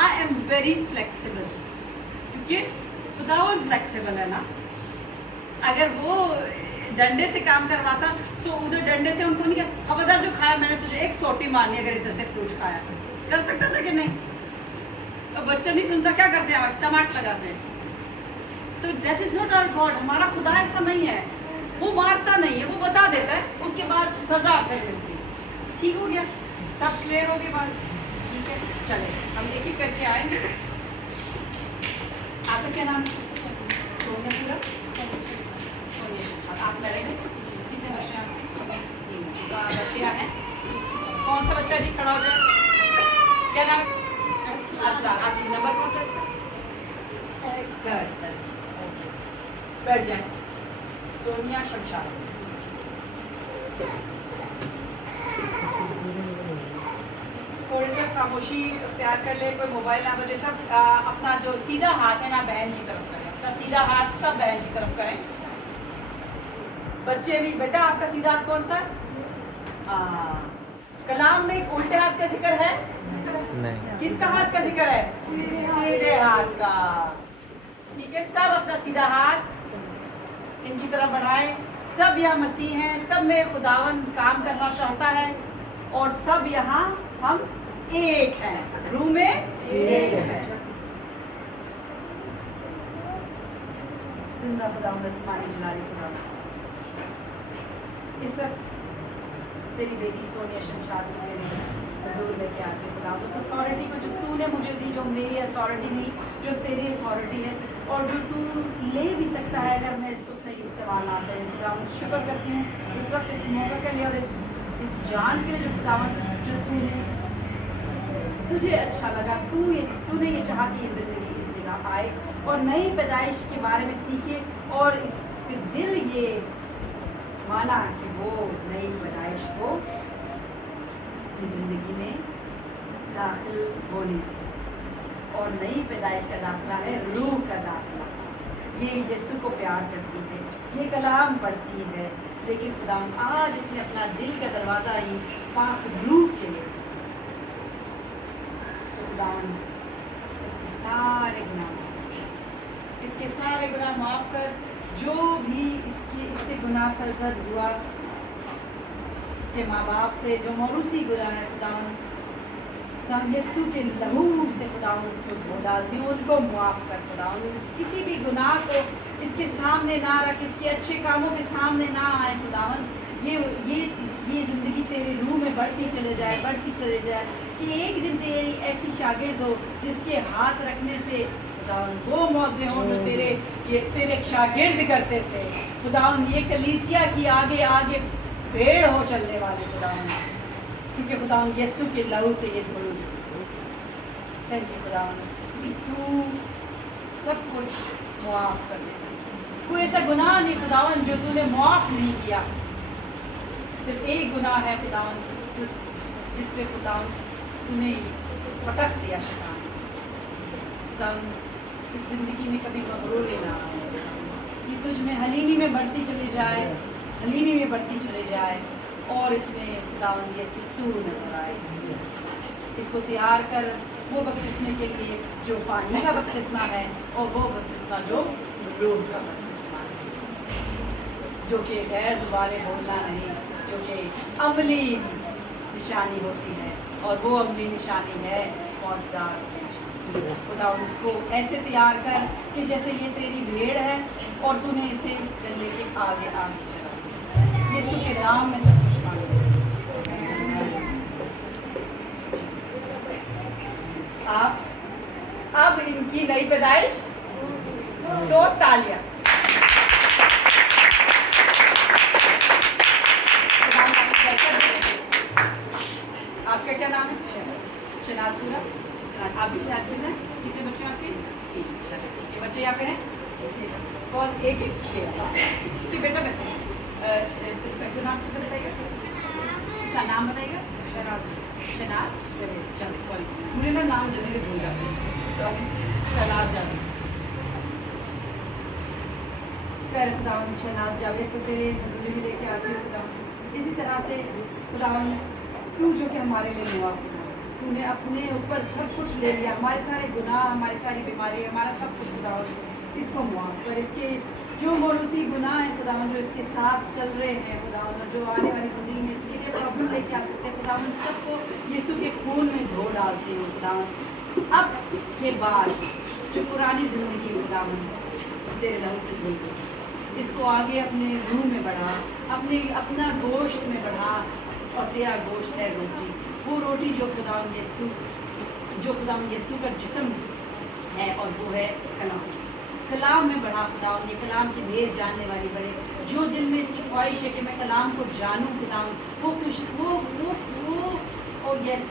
آئی ایم ویری فلیکسیبل, کیونکہ خداوند فلیکسیبل ہے نا. اگر وہ ڈنڈے سے کام کرواتا تو ادھر ڈنڈے سے ان کو نہیں, خبردار جو کھایا میں نے تجھے ایک سوٹی مارنی اگر اس طرح سے فروٹ کھایا, کر سکتا تھا کہ نہیں. اب بچہ نہیں سنتا کیا کرتے ہیں, ٹماٹر لگاتے ہیں. تو that is not our god. ہمارا خدا ایسا نہیں ہے, وہ مارتا نہیں ہے, وہ بتا دیتا ہے, اس کے بعد سزا آپ کو ملتی ہے. ٹھیک ہو گیا, سب کلیئر ہو گیا بات. ٹھیک ہے, چلے ہم ایک ایک کر کے آئیں گے. آپ کا کیا نام ہے؟ سونیا. پورا سونیا. آپ لڑیں گے کتنے بچے ہیں؟ بچیاں ہیں. کون سا بچہ جی کھڑا ہو جائے؟ کیا نام ہے؟ اسلام. آپ کی نمبر کون سا ہے؟ چلے بیٹھ جائیں. سونیا شمشاد. تھوڑی سا خاموشی اختیار کر لے, کوئی موبائل نہ بجے. سب اپنا جو سیدھا ہاتھ ہے نا بہن کی طرف کریں, اپنا سیدھا ہاتھ سب بہن کی طرف کریں. بچے بھی, بیٹا آپ کا سیدھا ہاتھ کون سا ہے؟ کلام میں الٹے ہاتھ کا ذکر ہے نہیں. کس کا ہاتھ کا ذکر ہے؟ سیدھے ہاتھ کا. ٹھیک ہے, سب اپنا سیدھا ہاتھ ان کی طرف بڑھائیں. سب یہاں مسیح ہیں, سب میں خداوند کام کرنا چاہتا ہے, اور سب یہاں ہم ایک ہیں, روح میں ایک ہے. زندہ خداوند آسمانی جلالی خداوند, اس وقت تیری بیٹی سونیا شمشاد کو میرے حضور لے کے آتے خداوند. اس اتھارٹی کو جو تو نے مجھے دی, جو میری اتھارٹی نہیں, جو تیری اتھارٹی ہے, اور جو تو لے بھی سکتا ہے اگر میں اس کو صحیح استعمال نہ کروں. خداوند شکر کرتی ہوں اس وقت اس موقع کے لیے, اور اس جان کے لیے جو خداوند جو تو نے تجھے اچھا لگا, تو نے یہ چاہا کہ یہ زندگی اس جگہ آئے اور نئی پیدائش کے بارے میں سیکھے, اور اس پہ دل یہ مانا کہ وہ نئی پیدائش کو اپنی زندگی میں داخل ہونی, اور نئی پیدائش کا داخلہ ہے روح کا داخلہ. یہ یسوع کو پیار کرتی ہے, یہ کلام پڑھتی ہے, لیکن خدا آج اس نے اپنا دل کا دروازہ ہی پاک روح کے لیے, تو خدا اس کے سارے گناہ معاف کر. جو بھی اس سے گناہ سرزد ہوا, اس کے ماں باپ سے جو موروثی گناہ ہے, خدا یسوع کے لہو سے خدا اس کو دھو ڈالتی ہوں, ان کو معاف کر. خدا کسی بھی گناہ کو اس کے سامنے نہ رکھ, اس کے اچھے کاموں کے سامنے نہ آئے. خداوند یہ زندگی تیرے روح میں بڑھتی چلے جائے کہ ایک دن تیری ایسی شاگرد ہو جس کے ہاتھ رکھنے سے خداوند وہ معجزے ہوں جو تیرے شاگرد کرتے تھے. خداوند یہ کلیسیا کی آگے پیڑ ہو چلنے والے خداوند, کیونکہ خداوند یسوع کے لہو سے یہ دھوئی. تھینک یو خداوند کہ تو سب کچھ معاف کر دے. کوئی ایسا گناہ نہیں خداوند جو تو نے معاف نہیں کیا. صرف ایک گناہ ہے خداوند جس پہ خداوند تو نے پٹخ دیا. خداوند اس زندگی میں کبھی مغروری نہ آئے, یہ تجھ میں حلیمی میں بڑھتی چلے جائے اور اس میں خداوند یسوع تو نظر آئے. اس کو تیار کر وہ بپتسمے کے لیے جو پانی کا بپتسمہ ہے اور وہ بپتسمہ جو روح کا بپتسمہ ہے, جو کہ غیر زبانیں بولنا نہیں, جو کہ عملی نشانی ہوتی ہے, اور وہ عملی نشانی ہے معجزات کی نشانی. خدا اس کو ایسے تیار کر کہ جیسے یہ تیری بھیڑ ہے اور تو نے اسے لے کے آگے چلا. یسوع کے نام میں سب کچھ مانگتے. اب ان کی نئی پیدائش دو تالیاں. آپ کا کیا نام ہے؟ شناز پورا. آپ بھی شاید چلیں. کتنے بچے آپ کے؟ 3. چلے ٹھیک ہے. بچے یہاں پہ ہیں کون؟ ایک اس کے بیٹا نام کیسے بتائیے گا؟ اس کا نام بتائیے گا. شناز. چلے سوری مجھے نا نام جلدی سے بھول جاتے ہیں. شناز جاوید. خیر خداوند شناز جاوید کو تیرے حضوری میں لے کے آتی ہوں خداوند. اسی طرح سے خداوند تو جو کہ ہمارے لیے ہوا, تو نے اپنے اوپر سب کچھ لے لیا. ہمارے سارے گناہ, ہماری ساری بیماری, ہمارا سب کچھ خداوند اس کو معاف کر. اس کے جو موروثی گناہ ہیں خداوند جو اس کے ساتھ چل رہے ہیں خداوند, جو آنے والی زندگی میں اس کے لیے پرابلم لے کے آ سکتے ہیں خداوند, سب کو یسوع کے خون میں دھو ڈالتی ہوں خداوند. اب کے بعد جو پرانی زندگی خداوند تیرے لہو سے دھل گئی, اس کو آگے اپنے روح میں بڑھا, اپنا گوشت میں بڑھا. اور تیرا گوشت ہے روٹی, وہ روٹی جو خداوند یسوع کا جسم ہے, اور وہ ہے کلام میں بڑھا خداوند. یہ کلام کی بھیت جاننے والی بڑے, جو دل میں اس کی خواہش ہے کہ میں کلام کو جانوں خداوند, وہ خوش وہ اور یس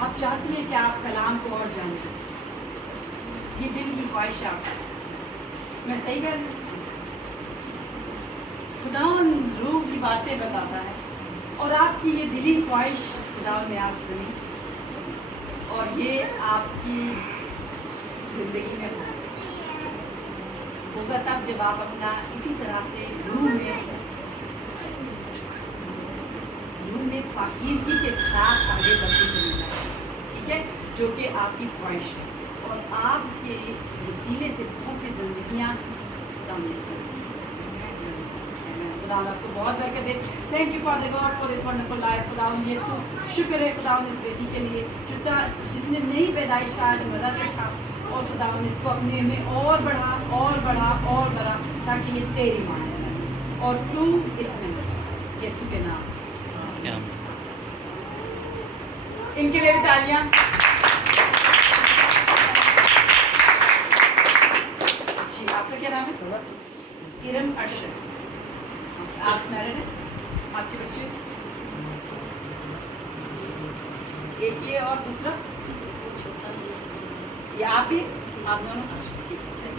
آپ چاہتی ہیں کہ آپ کلام کو اور جانیں. یہ دل کی خواہش ہے آپ. میں صحیح کر رہی ہوں؟ خداوند روح کی باتیں بتاتا ہے, اور آپ کی یہ دلی خواہش خداوند نے آج سنی, اور یہ آپ کی زندگی میں ہوگا تب جب آپ اپنا اسی طرح سے روح میں پاکیزگی کے ساتھ آگے بڑھتے چلے جائیں. ٹھیک ہے, جو کہ آپ کی خواہش ہے, اور آپ کے وسیلے سے بہت سی زندگیاں خداوند نے سنی. خداوند آپ کو بہت برکت دے. Thank you father God for this wonderful life. خداوند یسوع شکر ہے خداوند اس بیٹی کے لیے جس نے نئی پیدائش کا آج مزہ چکھا, اور خداوند اس کو اپنے میں اور بڑھا تاکہ یہ تیری مان ہے, اور تو اس میں یسوع کے نام. ان کے لیے بھی تالیاں. جی آپ کا کیا نام ہے؟ ارم ارشد. آپ میرڈ ہیں؟ آپ کے بچے؟ ایک یہ اور دوسرا یہ آپ ہی؟ آپ دونوں؟ ٹھیک ہے صحیح.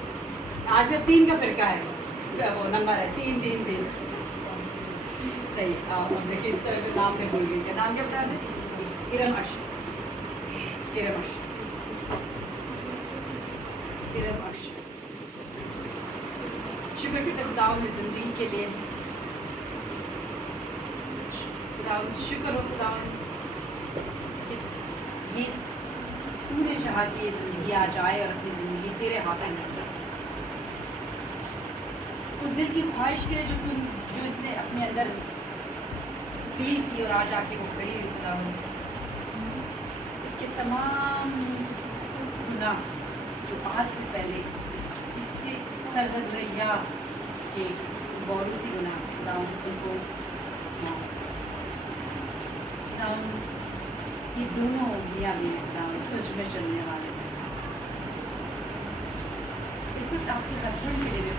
آج سے 3 کا فرقہ ہے, وہ نمبر ہے 3 3 3. صحیح. دیکھیے اس طرح کے نام پہ بول گئی. کیا نام کیا بتا دیں؟ ارم ارشد. ارم ارشد. ارم ارشد. شکر کرتے خداوند نے زندگی کے لیے. خداوند شکر ہو خداوند یہ تو نے چاہا کہ یہ زندگی آ جائے, اور اپنی زندگی تیرے ہاتھوں میں اس دل کی خواہش کے جو اس نے اپنے اندر فیل کی, اور آج آ کے وہ کھڑی ہوئی خداوند, اس کے تمام گناہ جو آج سے پہلے اس سے سرزد یا कि बॉडी सी गुनाह खुदावन उनको खुदावन ये दोनों मियाँ भी हैं खुदावन तुझ में चलने वाले हैं। इस वक्त आपके हस्बैंड के लिए भी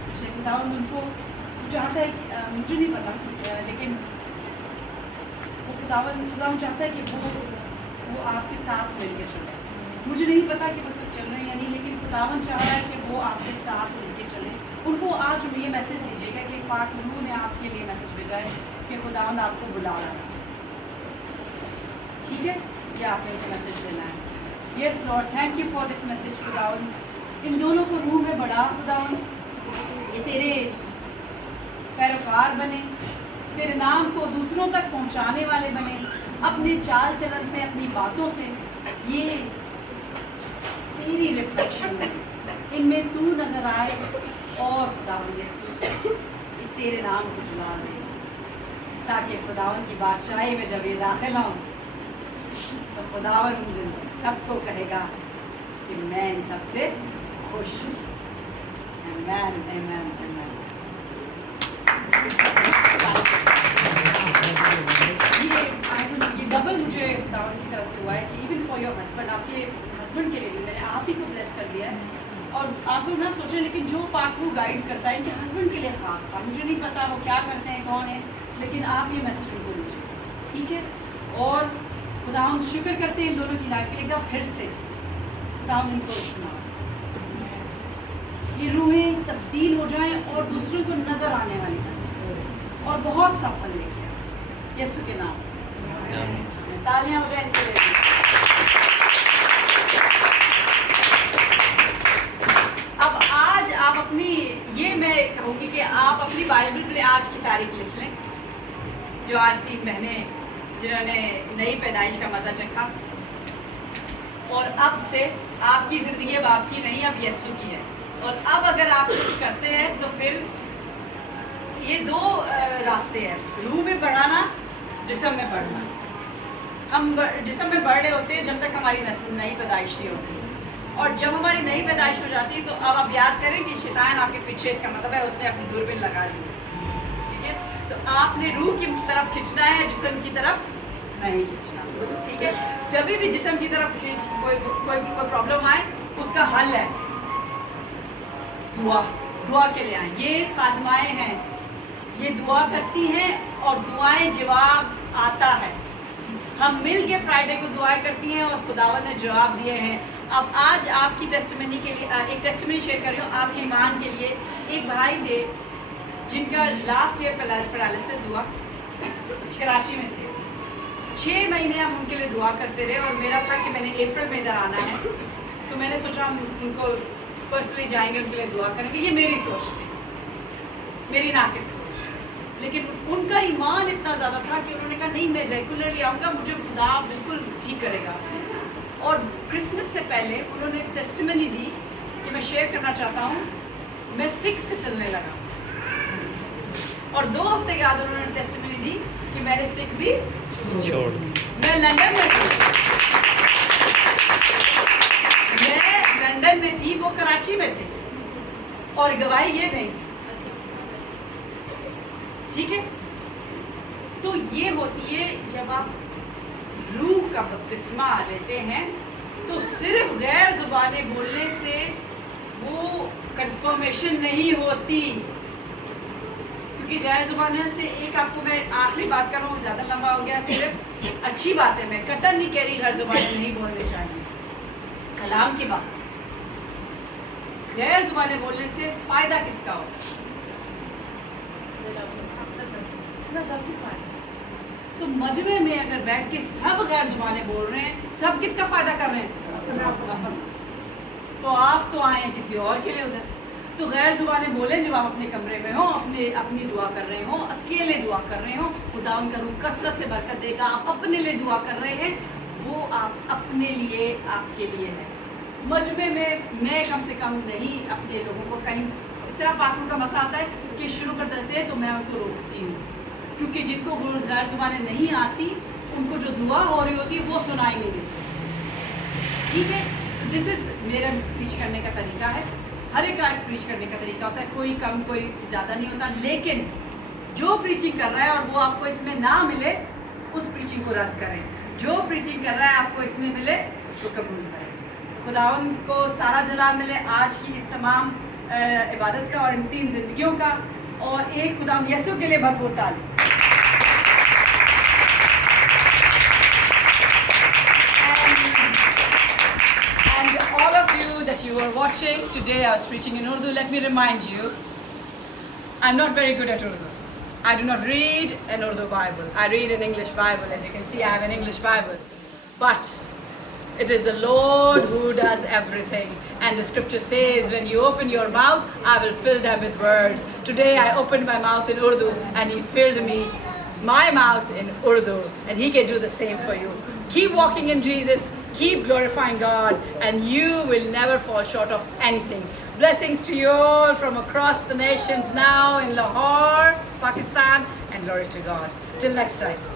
सच्चे खुदावन उनको चाहता है कि मुझे नहीं पता लेकिन वो खुदावन चाहता है कि वो आपके साथ मिलकर चले। मुझे नहीं पता कि वो सब चल रहे हैं या नहीं, लेकिन खुदावन चाह रहा है कि वो आपके साथ मिलकर चले। उनको आज ये मैसेज दीजिएगा कि पाक रूह ने आपके लिए मैसेज भेजा है कि खुदावन आपको बुला रहा है। ठीक है, ये आपने एक मैसेज देना है। Yes Lord, thank you for this message खुदावन। इन दोनों को रूह में बढ़ा खुदावन, ये तेरे पैरोकार बने, तेरे नाम को दूसरों तक पहुंचाने वाले बने, अपने चाल चलन से, अपनी बातों से ये तेरी रिफ्लेक्शन बने, इनमें तू नजर आए और खुदावन यीशु तेरे नाम को चला दे, ताकि खुदावन की बादशाही में जब ये दाखिल हों तो खुदावन सबको कहेगा कि मैं इन सबसे खुश हूँ। आमीन, आमीन, आमीन। ये डबल मुझे खुदावन की तरफ से हुआ है कि इवन फॉर योर हस्बैंड, आपके हस्बैंड के लिए भी मैंने आप ही को ब्लेस कर दिया है। और आप लोग ना सोचें, लेकिन जो पाक वो गाइड करता है इनके हस्बैंड के लिए ख़ास था। मुझे नहीं पता वो क्या करते हैं, कौन है, लेकिन आप ये मैसेज उनको दीजिए, ठीक है। और खुदावन शुक्र करते हैं इन दोनों की लाइफ के लिए। एकदम फिर से खुदावन इनको सुनाओ, ये रूहें तब्दील हो जाएं और दूसरों को नज़र आने वाली बन जाए और बहुत सफल लेके आए यीशु के नाम। तालियां हो जाए इनके लिए। अब आज आप अपनी, ये मैं कहूँगी कि आप अपनी बाइबल में आज की तारीख लिख लें, जो आज 3 महीने जिन्होंने नई पैदाइश का मज़ा चखा, और अब से आपकी ज़िंदगी अब आपकी नहीं, अब यीशु की है। और अब अगर आप कुछ करते हैं तो फिर ये 2 रास्ते हैं, रूह में बढ़ाना, जिस्म में बढ़ना। हम जिस्म में बढ़ रहे होते हैं जब तक हमारी नई पैदाइश नहीं होती, और जब हमारी नई पैदाइश हो जाती है तो अब आप याद करें कि शैतान आपके पीछे, इसका मतलब है उसने अपनी दूरबीन लगा ली, ठीक है। तो आपने रूह की तरफ खींचना है, जिस्म की तरफ नहीं खींचना, ठीक है। जब भी जिस्म की तरफ कोई प्रॉब्लम आए, उसका हल है दुआ के लिए आए। ये खादमाएँ हैं, ये दुआ करती हैं और दुआएं जवाब आता है। हम मिल के फ्राइडे को दुआएं करती हैं और खुदावंद ने जवाब दिए हैं। अब आज आपकी टेस्टिमनी के लिए एक टेस्टिमनी शेयर कर रही हूँ आपके ईमान के लिए। एक भाई थे जिनका लास्ट ईयर पैरालिसिस हुआ, कराची में थे। 6 महीने हम उनके लिए दुआ करते रहे, और मेरा था कि मैंने अप्रैल में इधर आना है, तो मैंने सोचा हम उनको पर्सनली जाएंगे, उनके लिए दुआ करेंगे। ये मेरी सोच थी, मेरी नाकिस सोच। लेकिन उनका ईमान इतना ज़्यादा था कि उन्होंने कहा नहीं, मैं रेगुलरली आऊँगा, मुझे खुदा बिल्कुल ठीक करेगा। और क्रिसमस से पहले उन्होंने टेस्टिमनी दी कि मैं शेयर करना चाहता हूँ, मैं स्टिक से चलने लगा। और 2 हफ्ते के बाद उन्होंने टेस्टिमनी दी कि मैंने स्टिक भी छोड़ दी। मैं लंदन में थी, वो कराची में थे, और गवाही ये नहीं, ठीक है। तो ये होती है जब आप रूह का बपतिस्मा लेते हैं, तो सिर्फ गैर ज़ुबानें बोलने से वो कंफर्मेशन नहीं होती, क्योंकि गैर ज़ुबानें से एक आपको मैं आखिरी बात कर रहा हूँ, ज़्यादा लंबा हो गया। सिर्फ अच्छी बात है, मैं कतई नहीं कह रही गैर ज़ुबानें नहीं बोलनी चाहिए, कलाम की बात। गैर ज़ुबानें बोलने से फ़ायदा किसका हो? तो मजमे में अगर बैठ के सब गैर ज़ुबानें बोल रहे हैं, सब किसका फ़ायदा कर रहे हैं? तो आप तो आए हैं किसी और के लिए उधर। तो गैर ज़ुबानें बोलें जब आप अपने कमरे में हो, अपनी दुआ कर रहे हो, अकेले दुआ कर रहे हो, खुदा उनका रूह कसरत से बरकत देगा। आप अपने लिए दुआ कर रहे हैं, वो आप अपने लिए, आपके लिए है। मजमे में मैं कम से कम नहीं अपने लोगों को कहीं इतना पाकों का मसा आता है कि शुरू कर देते हैं, तो मैं उनको रोकती हूँ, क्योंकि जिनको गैर ज़ुबानें नहीं आती उनको जो दुआ हो रही होती है वो सुनाई नहीं देती, ठीक है। दिस इज़ मेरा रीच करने का तरीका है। हर एक का प्रीच करने का तरीका होता है, कोई कम कोई ज़्यादा नहीं होता, लेकिन जो प्रीचिंग कर रहा है और वो आपको इसमें ना मिले उस प्रीचिंग को रद्द करें, जो प्रीचिंग कर रहा है आपको इसमें मिले उसको कबूल करें। खुदावन को सारा जलाल मिले आज की इस तमाम इबादत का और इन 3 ज़िंदगियों का, और एक खुदावन यसु के लिए भरपूर ताली। And all of you that you are watching today, I was preaching in Urdu. Let me remind you, I'm not very good at Urdu. I do not read an Urdu Bible. I read an English Bible. As you can see, I have an English Bible. But it is the Lord who does everything. And the scripture says, when you open your mouth, I will fill them with words. Today I opened my mouth in Urdu and He filled me, my mouth in Urdu. And He can do the same for you. Keep walking in Jesus. Keep glorifying God, and you will never fall short of anything. Blessings to you all from across the nations now in Lahore, Pakistan, and glory to God. Till next time.